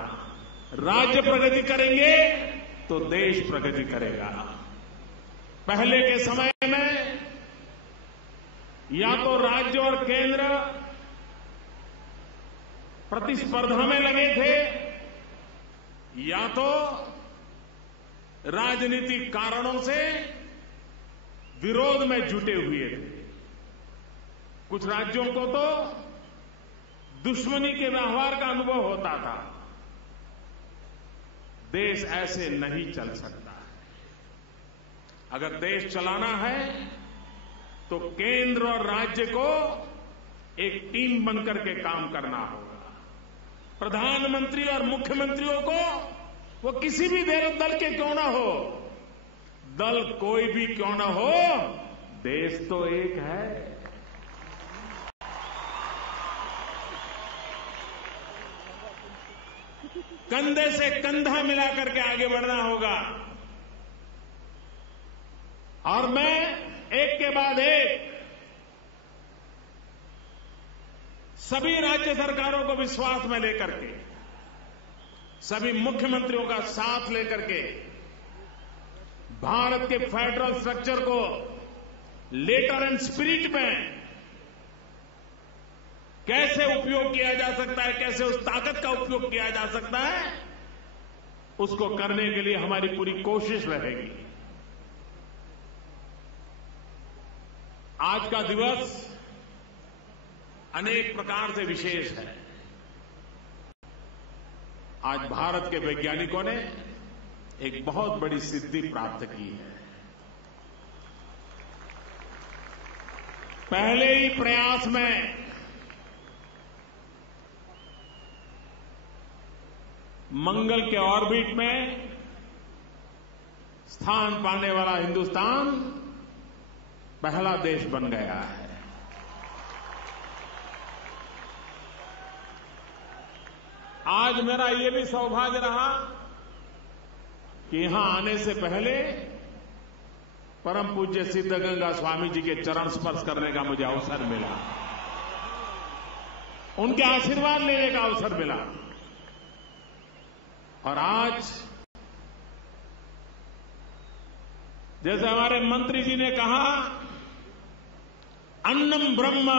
राज्य प्रगति करेंगे तो देश प्रगति करेगा। पहले के समय में या तो राज्य और केंद्र प्रतिस्पर्धा में लगे थे या तो राजनीतिक कारणों से विरोध में जुटे हुए थे। कुछ राज्यों को तो दुश्मनी के व्यवहार का अनुभव होता था। देश ऐसे नहीं चल सकता। अगर देश चलाना है तो केंद्र और राज्य को एक टीम बनकर के काम करना होगा। प्रधानमंत्री और मुख्यमंत्रियों को वो किसी भी दल के क्यों ना हो, दल कोई भी क्यों ना हो, देश तो एक है। कंधे से कंधा मिलाकर के आगे बढ़ना होगा। और मैं एक के बाद एक सभी राज्य सरकारों को विश्वास में लेकर के, सभी मुख्यमंत्रियों का साथ लेकर के भारत के फेडरल स्ट्रक्चर को लेटर एंड स्पिरिट में कैसे उपयोग किया जा सकता है, कैसे उस ताकत का उपयोग किया जा सकता है, उसको करने के लिए हमारी पूरी कोशिश रहेगी। आज का दिवस अनेक प्रकार से विशेष है। आज भारत के वैज्ञानिकों ने एक बहुत बड़ी सिद्धि प्राप्त की है। पहले ही प्रयास में मंगल के ऑर्बिट में स्थान पाने वाला हिंदुस्तान पहला देश बन गया है। आज मेरा ये भी सौभाग्य रहा कि यहां आने से पहले परम पूज्य सिद्धगंगा स्वामी जी के चरण स्पर्श करने का मुझे अवसर मिला, उनके आशीर्वाद लेने का अवसर मिला। और आज जैसे हमारे मंत्री जी ने कहा, अन्नम ब्रह्म,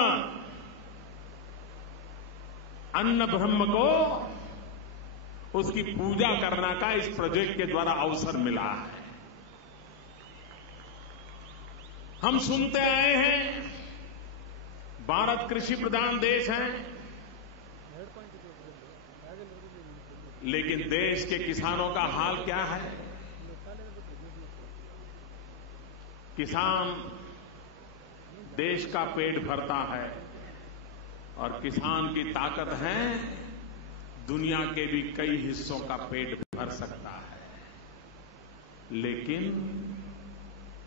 अन्न ब्रह्म को उसकी पूजा करने का इस प्रोजेक्ट के द्वारा अवसर मिला है। हम सुनते आए हैं भारत कृषि प्रधान देश है, लेकिन देश के किसानों का हाल क्या है? किसान देश का पेट भरता है और किसान की ताकत है दुनिया के भी कई हिस्सों का पेट भर सकता है, लेकिन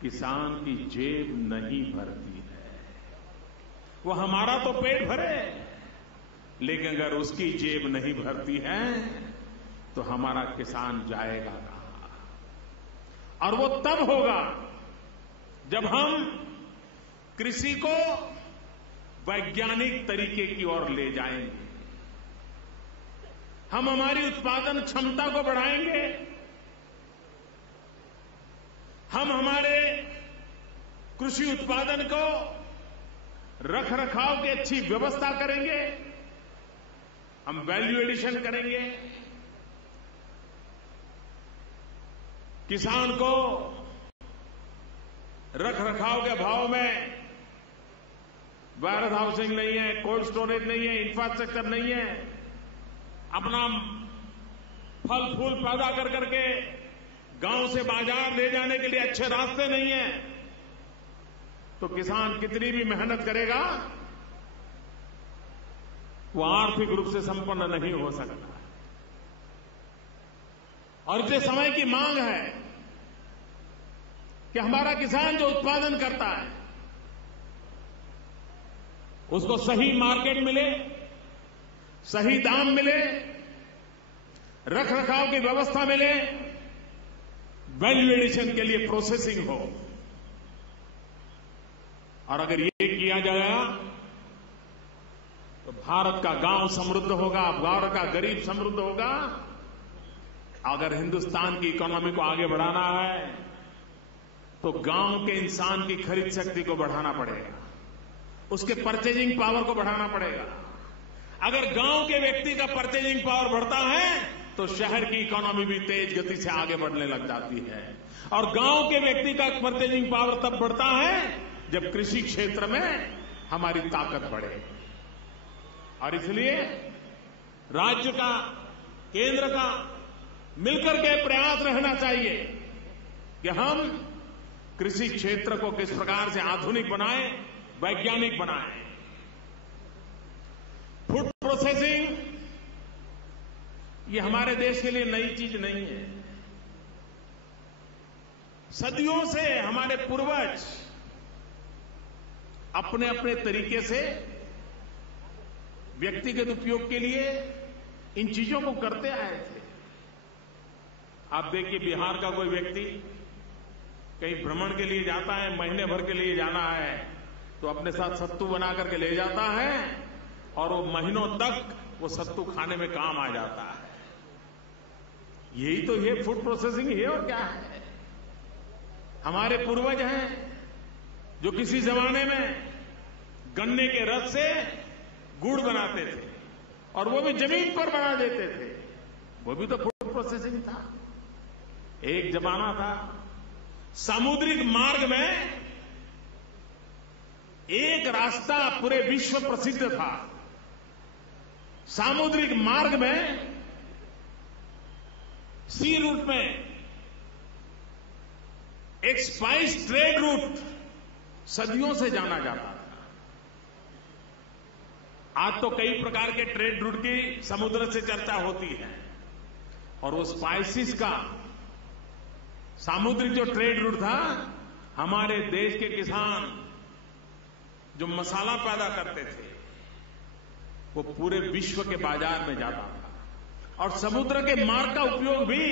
किसान की जेब नहीं भरती है। वो हमारा तो पेट भरे, लेकिन अगर उसकी जेब नहीं भरती है तो हमारा किसान जाएगा कहां? और वो तब होगा जब हम कृषि को वैज्ञानिक तरीके की ओर ले जाएंगे, हम हमारी उत्पादन क्षमता को बढ़ाएंगे, हम हमारे कृषि उत्पादन को रख रखाव की अच्छी व्यवस्था करेंगे, हम वैल्यू एडिशन करेंगे, किसान को रख रखाव के भाव में वेयर हाउसिंग नहीं है, कोल्ड स्टोरेज नहीं है, इंफ्रास्ट्रक्चर नहीं है, अपना फल फूल पैदा कर करके गांव से बाजार ले जाने के लिए अच्छे रास्ते नहीं है, तो किसान कितनी भी मेहनत करेगा वो आर्थिक रूप से संपन्न नहीं हो सकता। और इतने समय की मांग है कि हमारा किसान जो उत्पादन करता है उसको सही मार्केट मिले, सही दाम मिले, रख रखाव की व्यवस्था मिले, वैल्यू एडिशन के लिए प्रोसेसिंग हो। और अगर ये किया जाएगा तो भारत का गांव समृद्ध होगा, भारत का गरीब समृद्ध होगा। अगर हिंदुस्तान की इकोनॉमी को आगे बढ़ाना है तो गांव के इंसान की खरीद शक्ति को बढ़ाना पड़ेगा, उसके परचेजिंग पावर को बढ़ाना पड़ेगा। अगर गांव के व्यक्ति का परचेजिंग पावर बढ़ता है तो शहर की इकोनॉमी भी तेज गति से आगे बढ़ने लग जाती है। और गांव के व्यक्ति का परचेजिंग पावर तब बढ़ता है जब कृषि क्षेत्र में हमारी ताकत बढ़े। और इसलिए राज्य का, केंद्र का मिलकर के प्रयास रहना चाहिए कि हम कृषि क्षेत्र को किस प्रकार से आधुनिक बनाएं, वैज्ञानिक बनाएं। फूड प्रोसेसिंग ये हमारे देश के लिए नई चीज नहीं है। सदियों से हमारे पूर्वज अपने अपने तरीके से व्यक्तिगत उपयोग के लिए इन चीजों को करते आए थे। आप देखिए, बिहार का कोई व्यक्ति कहीं भ्रमण के लिए जाता है, महीने भर के लिए जाना है, तो अपने साथ सत्तू बना करके ले जाता है और वो महीनों तक वो सत्तू खाने में काम आ जाता है। यही तो ये फूड प्रोसेसिंग है और क्या है। हमारे पूर्वज हैं जो किसी जमाने में गन्ने के रस से गुड़ बनाते थे और वो भी जमीन पर बना देते थे, वो भी तो फूड प्रोसेसिंग था। एक जमाना था सामुद्रिक मार्ग में एक रास्ता पूरे विश्व प्रसिद्ध था। सामुद्रिक मार्ग में, सी रूट में एक स्पाइस ट्रेड रूट सदियों से जाना जाता था। आज तो कई प्रकार के ट्रेड रूट की समुद्र से चर्चा होती है और वो स्पाइसिस का सामुद्रिक जो ट्रेड रूट था, हमारे देश के किसान जो मसाला पैदा करते थे वो पूरे विश्व के बाजार में जाता था। और समुद्र के मार्ग का उपयोग भी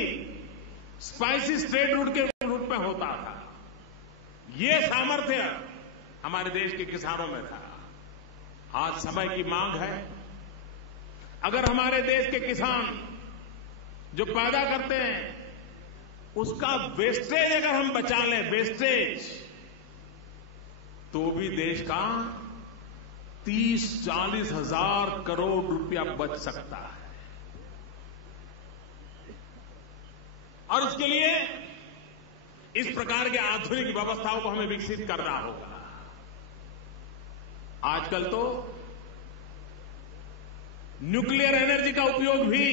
स्पाइसिस ट्रेड रूट के रूप में होता था। ये सामर्थ्य हमारे देश के किसानों में था। आज समय की मांग है, अगर हमारे देश के किसान जो पैदा करते हैं उसका वेस्टेज अगर हम बचा लें, वेस्टेज, तो भी देश का 30-40 हजार करोड़ रुपया बच सकता है। और इसके लिए इस प्रकार के आधुनिक व्यवस्थाओं को हमें विकसित करना होगा। आजकल तो न्यूक्लियर एनर्जी का उपयोग भी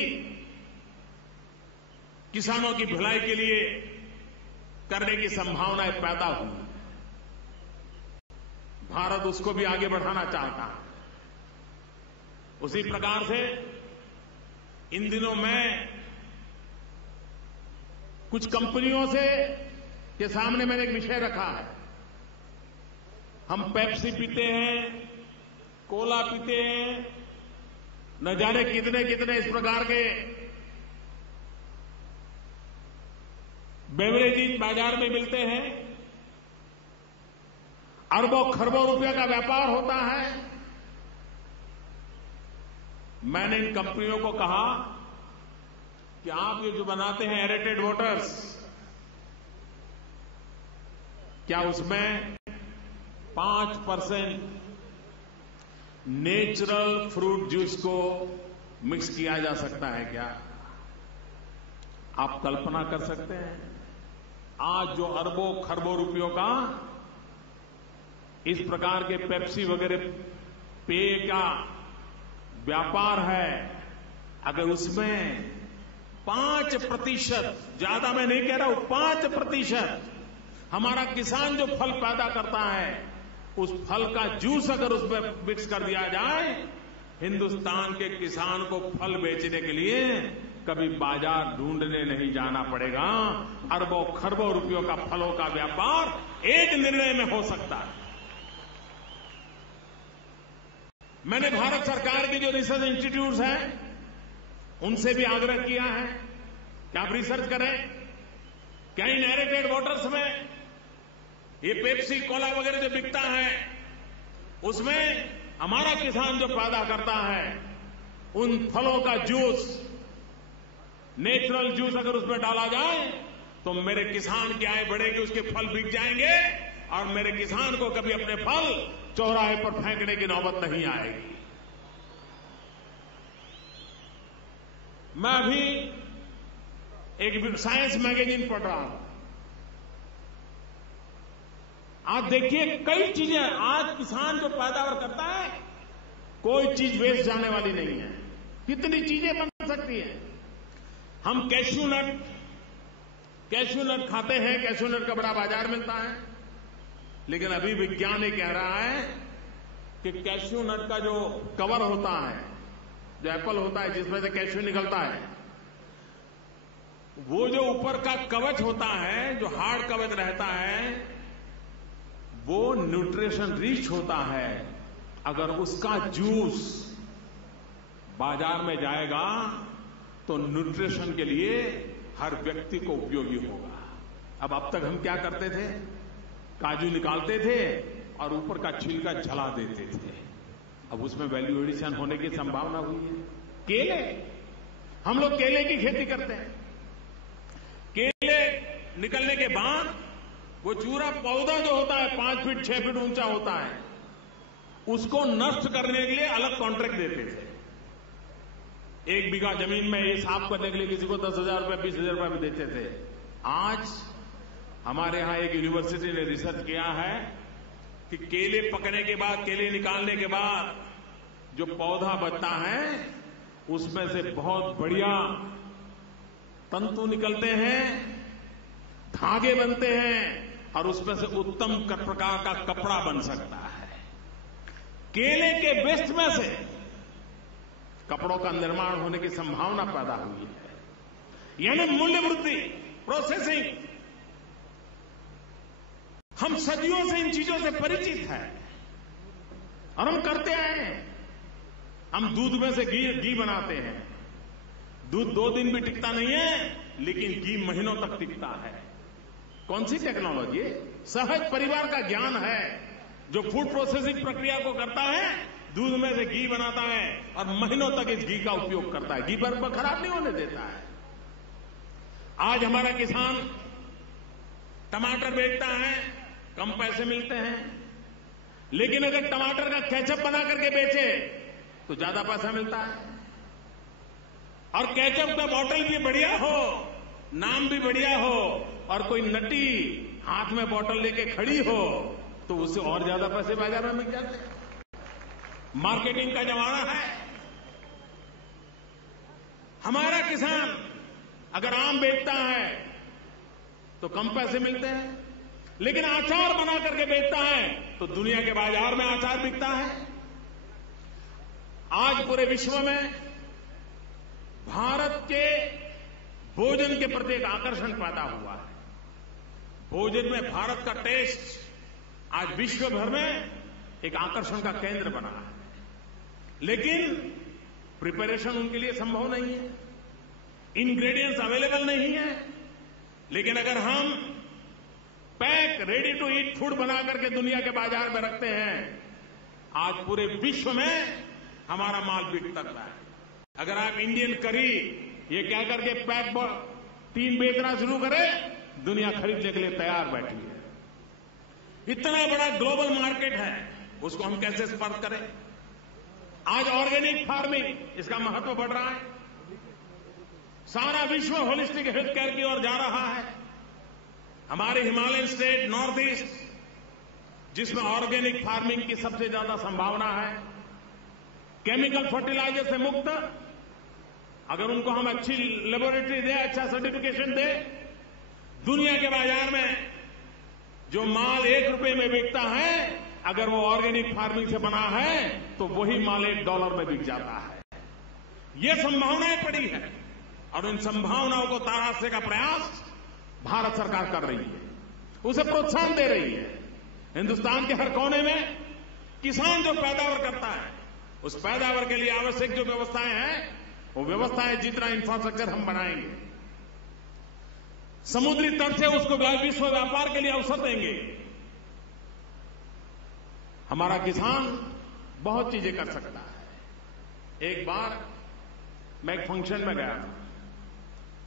किसानों की भलाई के लिए करने की संभावनाएं पैदा हुई। भारत उसको भी आगे बढ़ाना चाहता है। उसी प्रकार से इन दिनों मैं कुछ कंपनियों से के सामने मैंने एक विषय रखा है। हम पेप्सी पीते हैं, कोला पीते हैं, न जाने कितने कितने इस प्रकार के बेवरेजेस बाजार में मिलते हैं। अरबों खरबों रुपया का व्यापार होता है। मैंने इन कंपनियों को कहा कि आप ये जो बनाते हैं एरेटेड वाटर्स, क्या उसमें 5% नेचुरल फ्रूट जूस को मिक्स किया जा सकता है क्या? आप कल्पना कर सकते हैं आज जो अरबों खरबों रुपयों का इस प्रकार के पेप्सी वगैरह पेय का व्यापार है, अगर उसमें 5%, ज्यादा मैं नहीं कह रहा हूं, 5% हमारा किसान जो फल पैदा करता है उस फल का जूस अगर उसमें मिक्स कर दिया जाए, हिंदुस्तान के किसान को फल बेचने के लिए कभी बाजार ढूंढने नहीं जाना पड़ेगा। अरबों खरबों रुपयों का फलों का व्यापार एक निर्णय में हो सकता है। मैंने भारत सरकार की जो रिसर्च इंस्टीट्यूट्स हैं उनसे भी आग्रह किया है कि आप रिसर्च करें, क्या इन एरेटेड वाटर्स में ये पेप्सी कोला वगैरह जो बिकता है उसमें हमारा किसान जो पैदा करता है उन फलों का जूस, नेचुरल जूस अगर उसमें डाला जाए तो मेरे किसान की आय बढ़ेगी, उसके फल बिक जाएंगे और मेरे किसान को कभी अपने फल चौराहे पर फेंकने की नौबत नहीं आएगी। मैं अभी एक साइंस मैगजीन पढ़ रहा हूं। आज देखिए कई चीजें, आज किसान जो पैदावार करता है कोई चीज वेस्ट जाने वाली नहीं है। कितनी चीजें बन सकती हैं। हम कैश्यू नट खाते हैं, कैश्यू नट का बड़ा बाजार मिलता है, लेकिन अभी विज्ञान ये कह रहा है कि कैश्यू नट का जो कवर होता है, जो एप्पल होता है जिसमें से कैश्यू निकलता है, वो जो ऊपर का कवच होता है, जो हार्ड कवच रहता है, वो न्यूट्रिशन रिच होता है। अगर उसका जूस बाजार में जाएगा तो न्यूट्रिशन के लिए हर व्यक्ति को उपयोगी होगा। अब तक हम क्या करते थे, काजू निकालते थे और ऊपर का छिलका जला देते थे। अब उसमें वैल्यू एडिशन होने की संभावना हुई है। केले, हम लोग केले की खेती करते हैं। केले निकलने के बाद वो चूरा पौधा जो होता है 5 फीट 6 फीट ऊंचा होता है, उसको नष्ट करने के लिए अलग कॉन्ट्रैक्ट देते थे। 1 बीघा जमीन में ये साफ करने के लिए किसी को 10,000 रुपए 20,000 रुपए में देते थे। आज हमारे यहां एक यूनिवर्सिटी ने रिसर्च किया है कि केले पकने के बाद, केले निकालने के बाद जो पौधा बचता है उसमें से बहुत बढ़िया तंतु निकलते हैं, धागे बनते हैं और उसमें से उत्तम प्रकार का कपड़ा बन सकता है। केले के वेस्ट में से कपड़ों का निर्माण होने की संभावना पैदा हुई है। यानी मूल्य वृद्धि, प्रोसेसिंग, हम सदियों से इन चीजों से परिचित हैं और हम करते आए हैं। हम दूध में से घी बनाते हैं। दूध 2 दिन भी टिकता नहीं है, लेकिन घी महीनों तक टिकता है। कौन सी टेक्नोलॉजी? सहज परिवार का ज्ञान है जो फूड प्रोसेसिंग प्रक्रिया को करता है, दूध में से घी बनाता है और महीनों तक इस घी का उपयोग करता है। घी पर खराब नहीं होने देता है। आज हमारा किसान टमाटर बेचता है, कम पैसे मिलते हैं, लेकिन अगर टमाटर का केचप बना करके बेचे तो ज्यादा पैसा मिलता है। और केचप का बॉटल भी बढ़िया हो, नाम भी बढ़िया हो और कोई नटी हाथ में बॉटल लेके खड़ी हो तो उससे और ज्यादा पैसे बाजार में मिल जाते हैं। मार्केटिंग का जमाना है। हमारा किसान अगर आम बेचता है तो कम पैसे मिलते हैं, लेकिन अचार बना करके बेचता है तो दुनिया के बाजार में अचार बिकता है। आज पूरे विश्व में भारत के भोजन के प्रति एक आकर्षण पैदा हुआ है। भोजन में भारत का टेस्ट आज विश्व भर में एक आकर्षण का केंद्र बना है। लेकिन प्रिपरेशन उनके लिए संभव नहीं है, इंग्रेडिएंट्स अवेलेबल नहीं है। लेकिन अगर हम pack ready to eat food बना करके दुनिया के बाजार में रखते हैं, आज पूरे विश्व में हमारा माल बिक सकता है। अगर आप इंडियन करी ये क्या करके पैक 3 बेचना शुरू करें, दुनिया खरीदने के लिए तैयार बैठी है। इतना बड़ा ग्लोबल मार्केट है, उसको हम कैसे स्पर्श करें। आज ऑर्गेनिक फार्मिंग इसका महत्व बढ़ रहा है, सारा विश्व होलिस्टिक हेल्थ केयर की ओर जा रहा है। हमारे हिमालयन स्टेट नॉर्थ ईस्ट, जिसमें ऑर्गेनिक फार्मिंग की सबसे ज्यादा संभावना है, केमिकल फर्टिलाइजर से मुक्त, अगर उनको हम अच्छी लेबोरेटरी दे, अच्छा सर्टिफिकेशन दे, दुनिया के बाजार में जो माल $1 में बिकता है, अगर वो ऑर्गेनिक फार्मिंग से बना है तो वही माल $1 में बिक जाता है। ये संभावनाएं पड़ी है और उन संभावनाओं को तराशने का प्रयास भारत सरकार कर रही है, उसे प्रोत्साहन दे रही है। हिंदुस्तान के हर कोने में किसान जो पैदावार करता है, उस पैदावार के लिए आवश्यक जो व्यवस्थाएं हैं, वो व्यवस्थाएं जितना इंफ्रास्ट्रक्चर हम बनाएंगे, समुद्री तट से उसको विश्व व्यापार के लिए अवसर देंगे, हमारा किसान बहुत चीजें कर सकता है। एक बार मैं एक फंक्शन में गया था,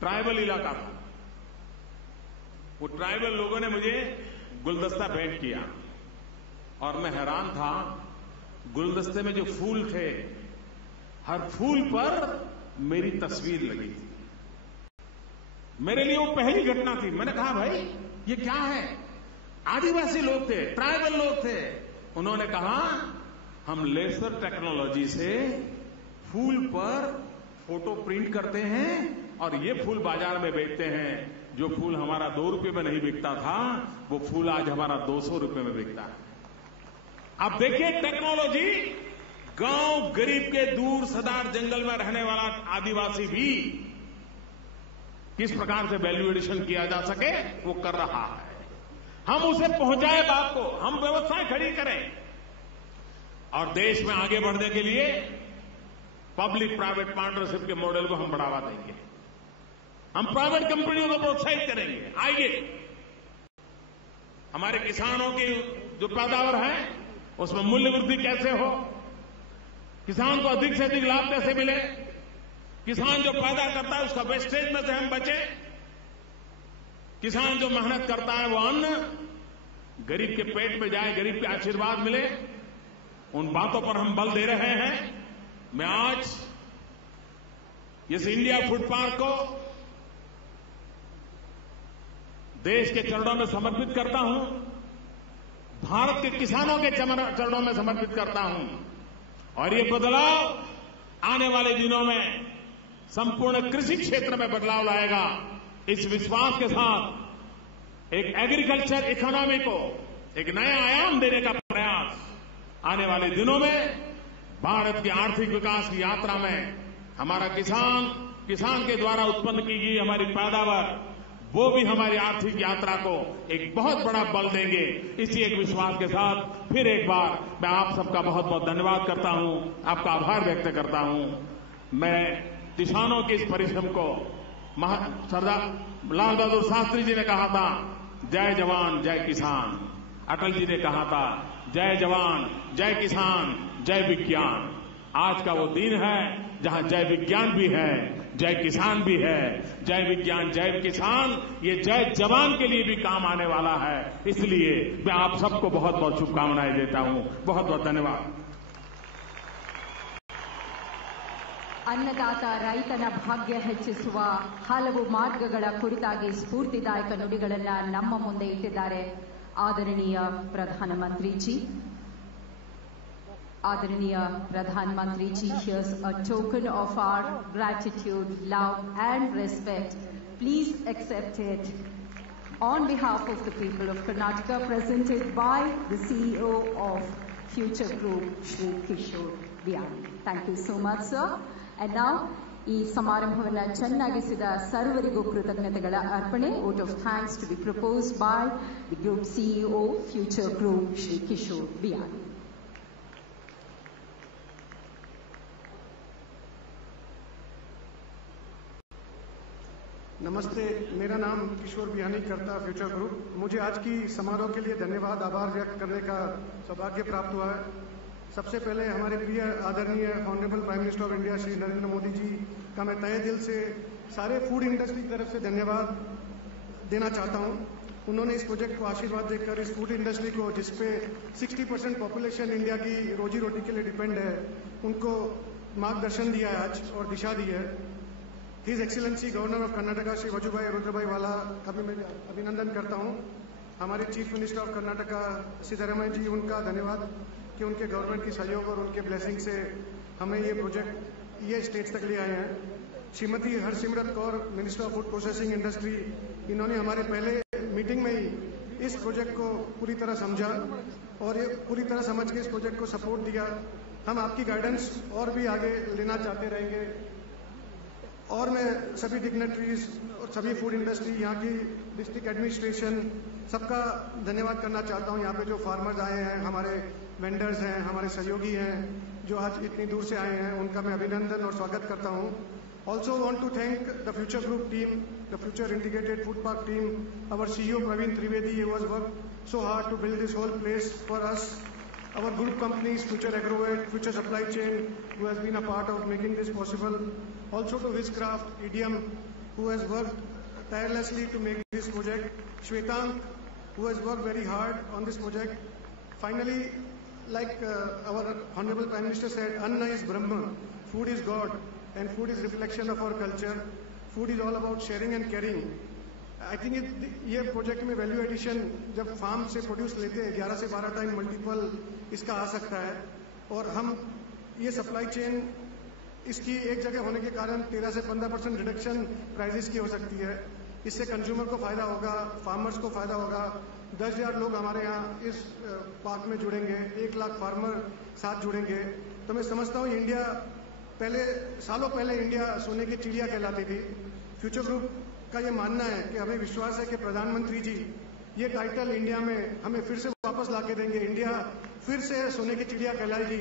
ट्राइबल इलाका था, वो ट्राइबल लोगों ने मुझे गुलदस्ता भेंट किया और मैं हैरान था। गुलदस्ते में जो फूल थे, हर फूल पर मेरी तस्वीर लगी थी। मेरे लिए वो पहली घटना थी। मैंने कहा भाई ये क्या है। आदिवासी लोग थे, ट्राइबल लोग थे। उन्होंने कहा हम लेजर टेक्नोलॉजी से फूल पर फोटो प्रिंट करते हैं और ये फूल बाजार में बेचते हैं। जो फूल हमारा $2 में नहीं बिकता था, वो फूल आज हमारा $200 में बिकता है। अब देखिए टेक्नोलॉजी, गांव गरीब के दूर सदार जंगल में रहने वाला आदिवासी भी किस प्रकार से वैल्यू एडिशन किया जा सके वो कर रहा है। हम उसे पहुंचाए बात को, हम व्यवस्थाएं खड़ी करें और देश में आगे बढ़ने के लिए पब्लिक प्राइवेट पार्टनरशिप के मॉडल को हम बढ़ावा देंगे। हम प्राइवेट कंपनियों को प्रोत्साहित करेंगे। आइए, हमारे किसानों की जो पैदावार है उसमें मूल्य वृद्धि कैसे हो, किसान को अधिक से अधिक लाभ कैसे मिले, किसान जो पैदा करता है उसका वेस्टेज में से हम बचे, किसान जो मेहनत करता है वो अन्न गरीब के पेट में जाए, गरीब के आशीर्वाद मिले, उन बातों पर हम बल दे रहे हैं। मैं आज इस इंडिया फूड पार्क को देश के चरणों में समर्पित करता हूं, भारत के किसानों के चरणों में समर्पित करता हूं और ये बदलाव आने वाले दिनों में संपूर्ण कृषि क्षेत्र में बदलाव लाएगा। इस विश्वास के साथ एक एग्रीकल्चर इकोनॉमी को एक नया आयाम देने का प्रयास आने वाले दिनों में भारत की आर्थिक विकास की यात्रा में हमारा किसान के द्वारा उत्पन्न की गई हमारी पैदावार, वो भी हमारी आर्थिक यात्रा को एक बहुत बड़ा बल देंगे। इसी एक विश्वास के साथ फिर एक बार मैं आप सबका बहुत बहुत धन्यवाद करता हूं, आपका आभार व्यक्त करता हूं। मैं किसानों के इस परिश्रम को सरदार लाल बहादुर शास्त्री जी ने कहा था, जय जवान जय किसान। अटल जी ने कहा था, जय जवान जय किसान जय विज्ञान। आज का वो दिन है जहां जय विज्ञान भी है, जय किसान भी है। जय विज्ञान जय किसान, ये जय जवान के लिए भी काम आने वाला है। इसलिए मैं आप सबको बहुत बहुत शुभकामनाएं देता हूं। बहुत बहुत धन्यवाद। ಅನ್ನದಾತ ರೈತನ ಭಾಗ್ಯ ಹೆಚ್ಚಿಸುವ ಹಲವು ಮಾರ್ಗಗಳ ಕುರಿತಾಗಿ ಸ್ಫೂರ್ತಿದಾಯಕ ನುಡಿಗಳನ್ನು ನಮ್ಮ ಮುಂದೆ ಇಟ್ಟಿದ್ದಾರೆ ಆದರಣೀಯ ಪ್ರಧಾನಮಂತ್ರಿ G. Adaraniya Pradhan Mantri ji, here's a token of our gratitude, love and respect. Please accept it on behalf of the people of Karnataka, presented by the CEO of Future Group, Shri Kishore Biyani. Thank you so much, sir. And now, ಈ ಸಮಾರಂಭವನ್ನು ಚೆನ್ನಾಗಿಸಿದ ಸರ್ವರಿಗೂ ಕೃತಜ್ಞತೆಗಳ ಅರ್ಪಣೆ. Vote of thanks to be proposed by the Group CEO, Future Group, Shri Kishore Biyani. नमस्ते, मेरा नाम किशोर बिहानी करता future group. मुझे आज की समारोह के लिए धन्यवाद आभार व्यक्त करने का सौभाग्य प्राप्त हुआ है। सबसे पहले हमारे प्रिय आदरणीय honourable prime minister of India Shri Narendra Modi ji का मैं तहे दिल से सारे फूड इंडस्ट्री की तरफ से धन्यवाद देना चाहता हूं। उन्होंने इस प्रोजेक्ट को आशीर्वाद देकर इस फूड इंडस्ट्री को, जिसपे 60% पॉपुलेशन इंडिया की रोजी रोटी के लिए डिपेंड है, उनको मार्गदर्शन दिया है आज और दिशा दी है। His excellency governor of Karnataka Shri Vajubhai Rudrabhai Vala का भी मैं अभिनंदन करता हूं। हमारे chief minister of Karnataka Siddaramaiah ji, उनका धन्यवाद कि उनके गवर्नमेंट की सहयोग और उनके ब्लेसिंग से हमें ये प्रोजेक्ट ये स्टेज तक ले आए हैं। Shrimati Harsimrat Kaur, minister of food processing industry, इन्होंने हमारे पहले मीटिंग में ही इस प्रोजेक्ट को पूरी तरह समझा और ये पूरी तरह समझ के इस प्रोजेक्ट को सपोर्ट दिया। हम आपकी गाइडेंस और भी आगे लेना चाहते रहेंगे। और मैं सभी डिग्नेटरीज और सभी फूड इंडस्ट्री, यहाँ की डिस्ट्रिक्ट एडमिनिस्ट्रेशन, सबका धन्यवाद करना चाहता हूँ। यहाँ पे जो फार्मर्स आए हैं, हमारे वेंडर्स हैं, हमारे सहयोगी हैं जो आज इतनी दूर से आए हैं, उनका मैं अभिनंदन और स्वागत करता हूँ। Also want to thank the Future Group team, the Future Integrated Food Park team, our CEO Praveen Trivedi, who has worked so hard to build this whole place for us. Our group companies, Future Agrovet, Future Supply Chain, who has been a part of making this possible. Also to Viscraft, EDM, who has worked tirelessly to make this project. Shwetank, who has worked very hard on this project. Finally, like our Honorable Prime Minister said, Anna is Brahma, food is God. And food is reflection of our culture. Food is all about sharing and caring. I think ये project में value addition जब farm से produce लेते हैं 11 से 12 time multiple इसका आ सकता है। और हम ये सप्लाई चेन इसकी एक जगह होने के कारण 13 से 15% रिडक्शन प्राइसेस की हो सकती है। इससे कंज्यूमर को फायदा होगा, फार्मर्स को फायदा होगा। 10,000 लोग हमारे यहाँ इस पार्क में जुड़ेंगे, 1 लाख फार्मर साथ जुड़ेंगे। तो मैं समझता हूँ इंडिया सालों पहले इंडिया सोने की चिड़िया कहलाती थी। फ्यूचर ग्रुप का ये मानना है कि हमें विश्वास है कि प्रधानमंत्री जी ये टाइटल इंडिया में हमें फिर से वापस ला के देंगे। इंडिया फिर से सोने की चिड़िया कहलाएगी।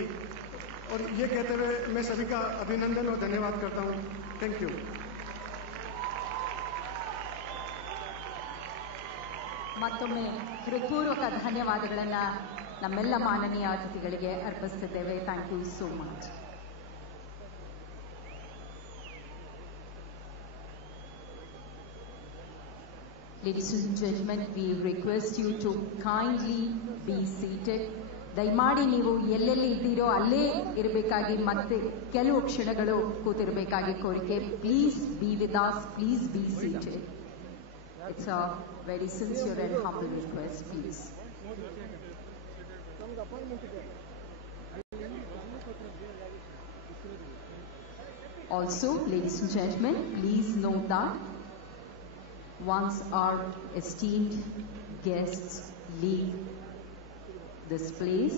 और ये कहते हुए मैं सभी का अभिनंदन और धन्यवाद करता हूँ। Thank you. ಮತ್ತೊಮ್ಮೆ ಹೃತ್ಪೂರ್ವಕ ಧನ್ಯವಾದಗಳನ್ನ ನಮ್ಮೆಲ್ಲ ಮಾನನೀಯ ಅತಿಥಿಗಳಿಗೆ ಅರ್ಪಿಸುತ್ತಿದ್ದೇವೆ. Thank you so much. Ladies and gentlemen, we request you to kindly be seated. ದಯಮಾಡಿ ನೀವು ಎಲ್ಲೆಲ್ಲಿ ಇದ್ದೀರೋ ಅಲ್ಲೇ ಇರಬೇಕಾಗಿ, ಮತ್ತೆ ಕೆಲವು ಕ್ಷಣಗಳು ಕೂತಿರಬೇಕಾಗಿ ಕೋರಿಕೆ. Please be with us, please be seated. It's a very sincere and humble request, please. Also, ladies and gentlemen, please note that once our esteemed guests leave this place,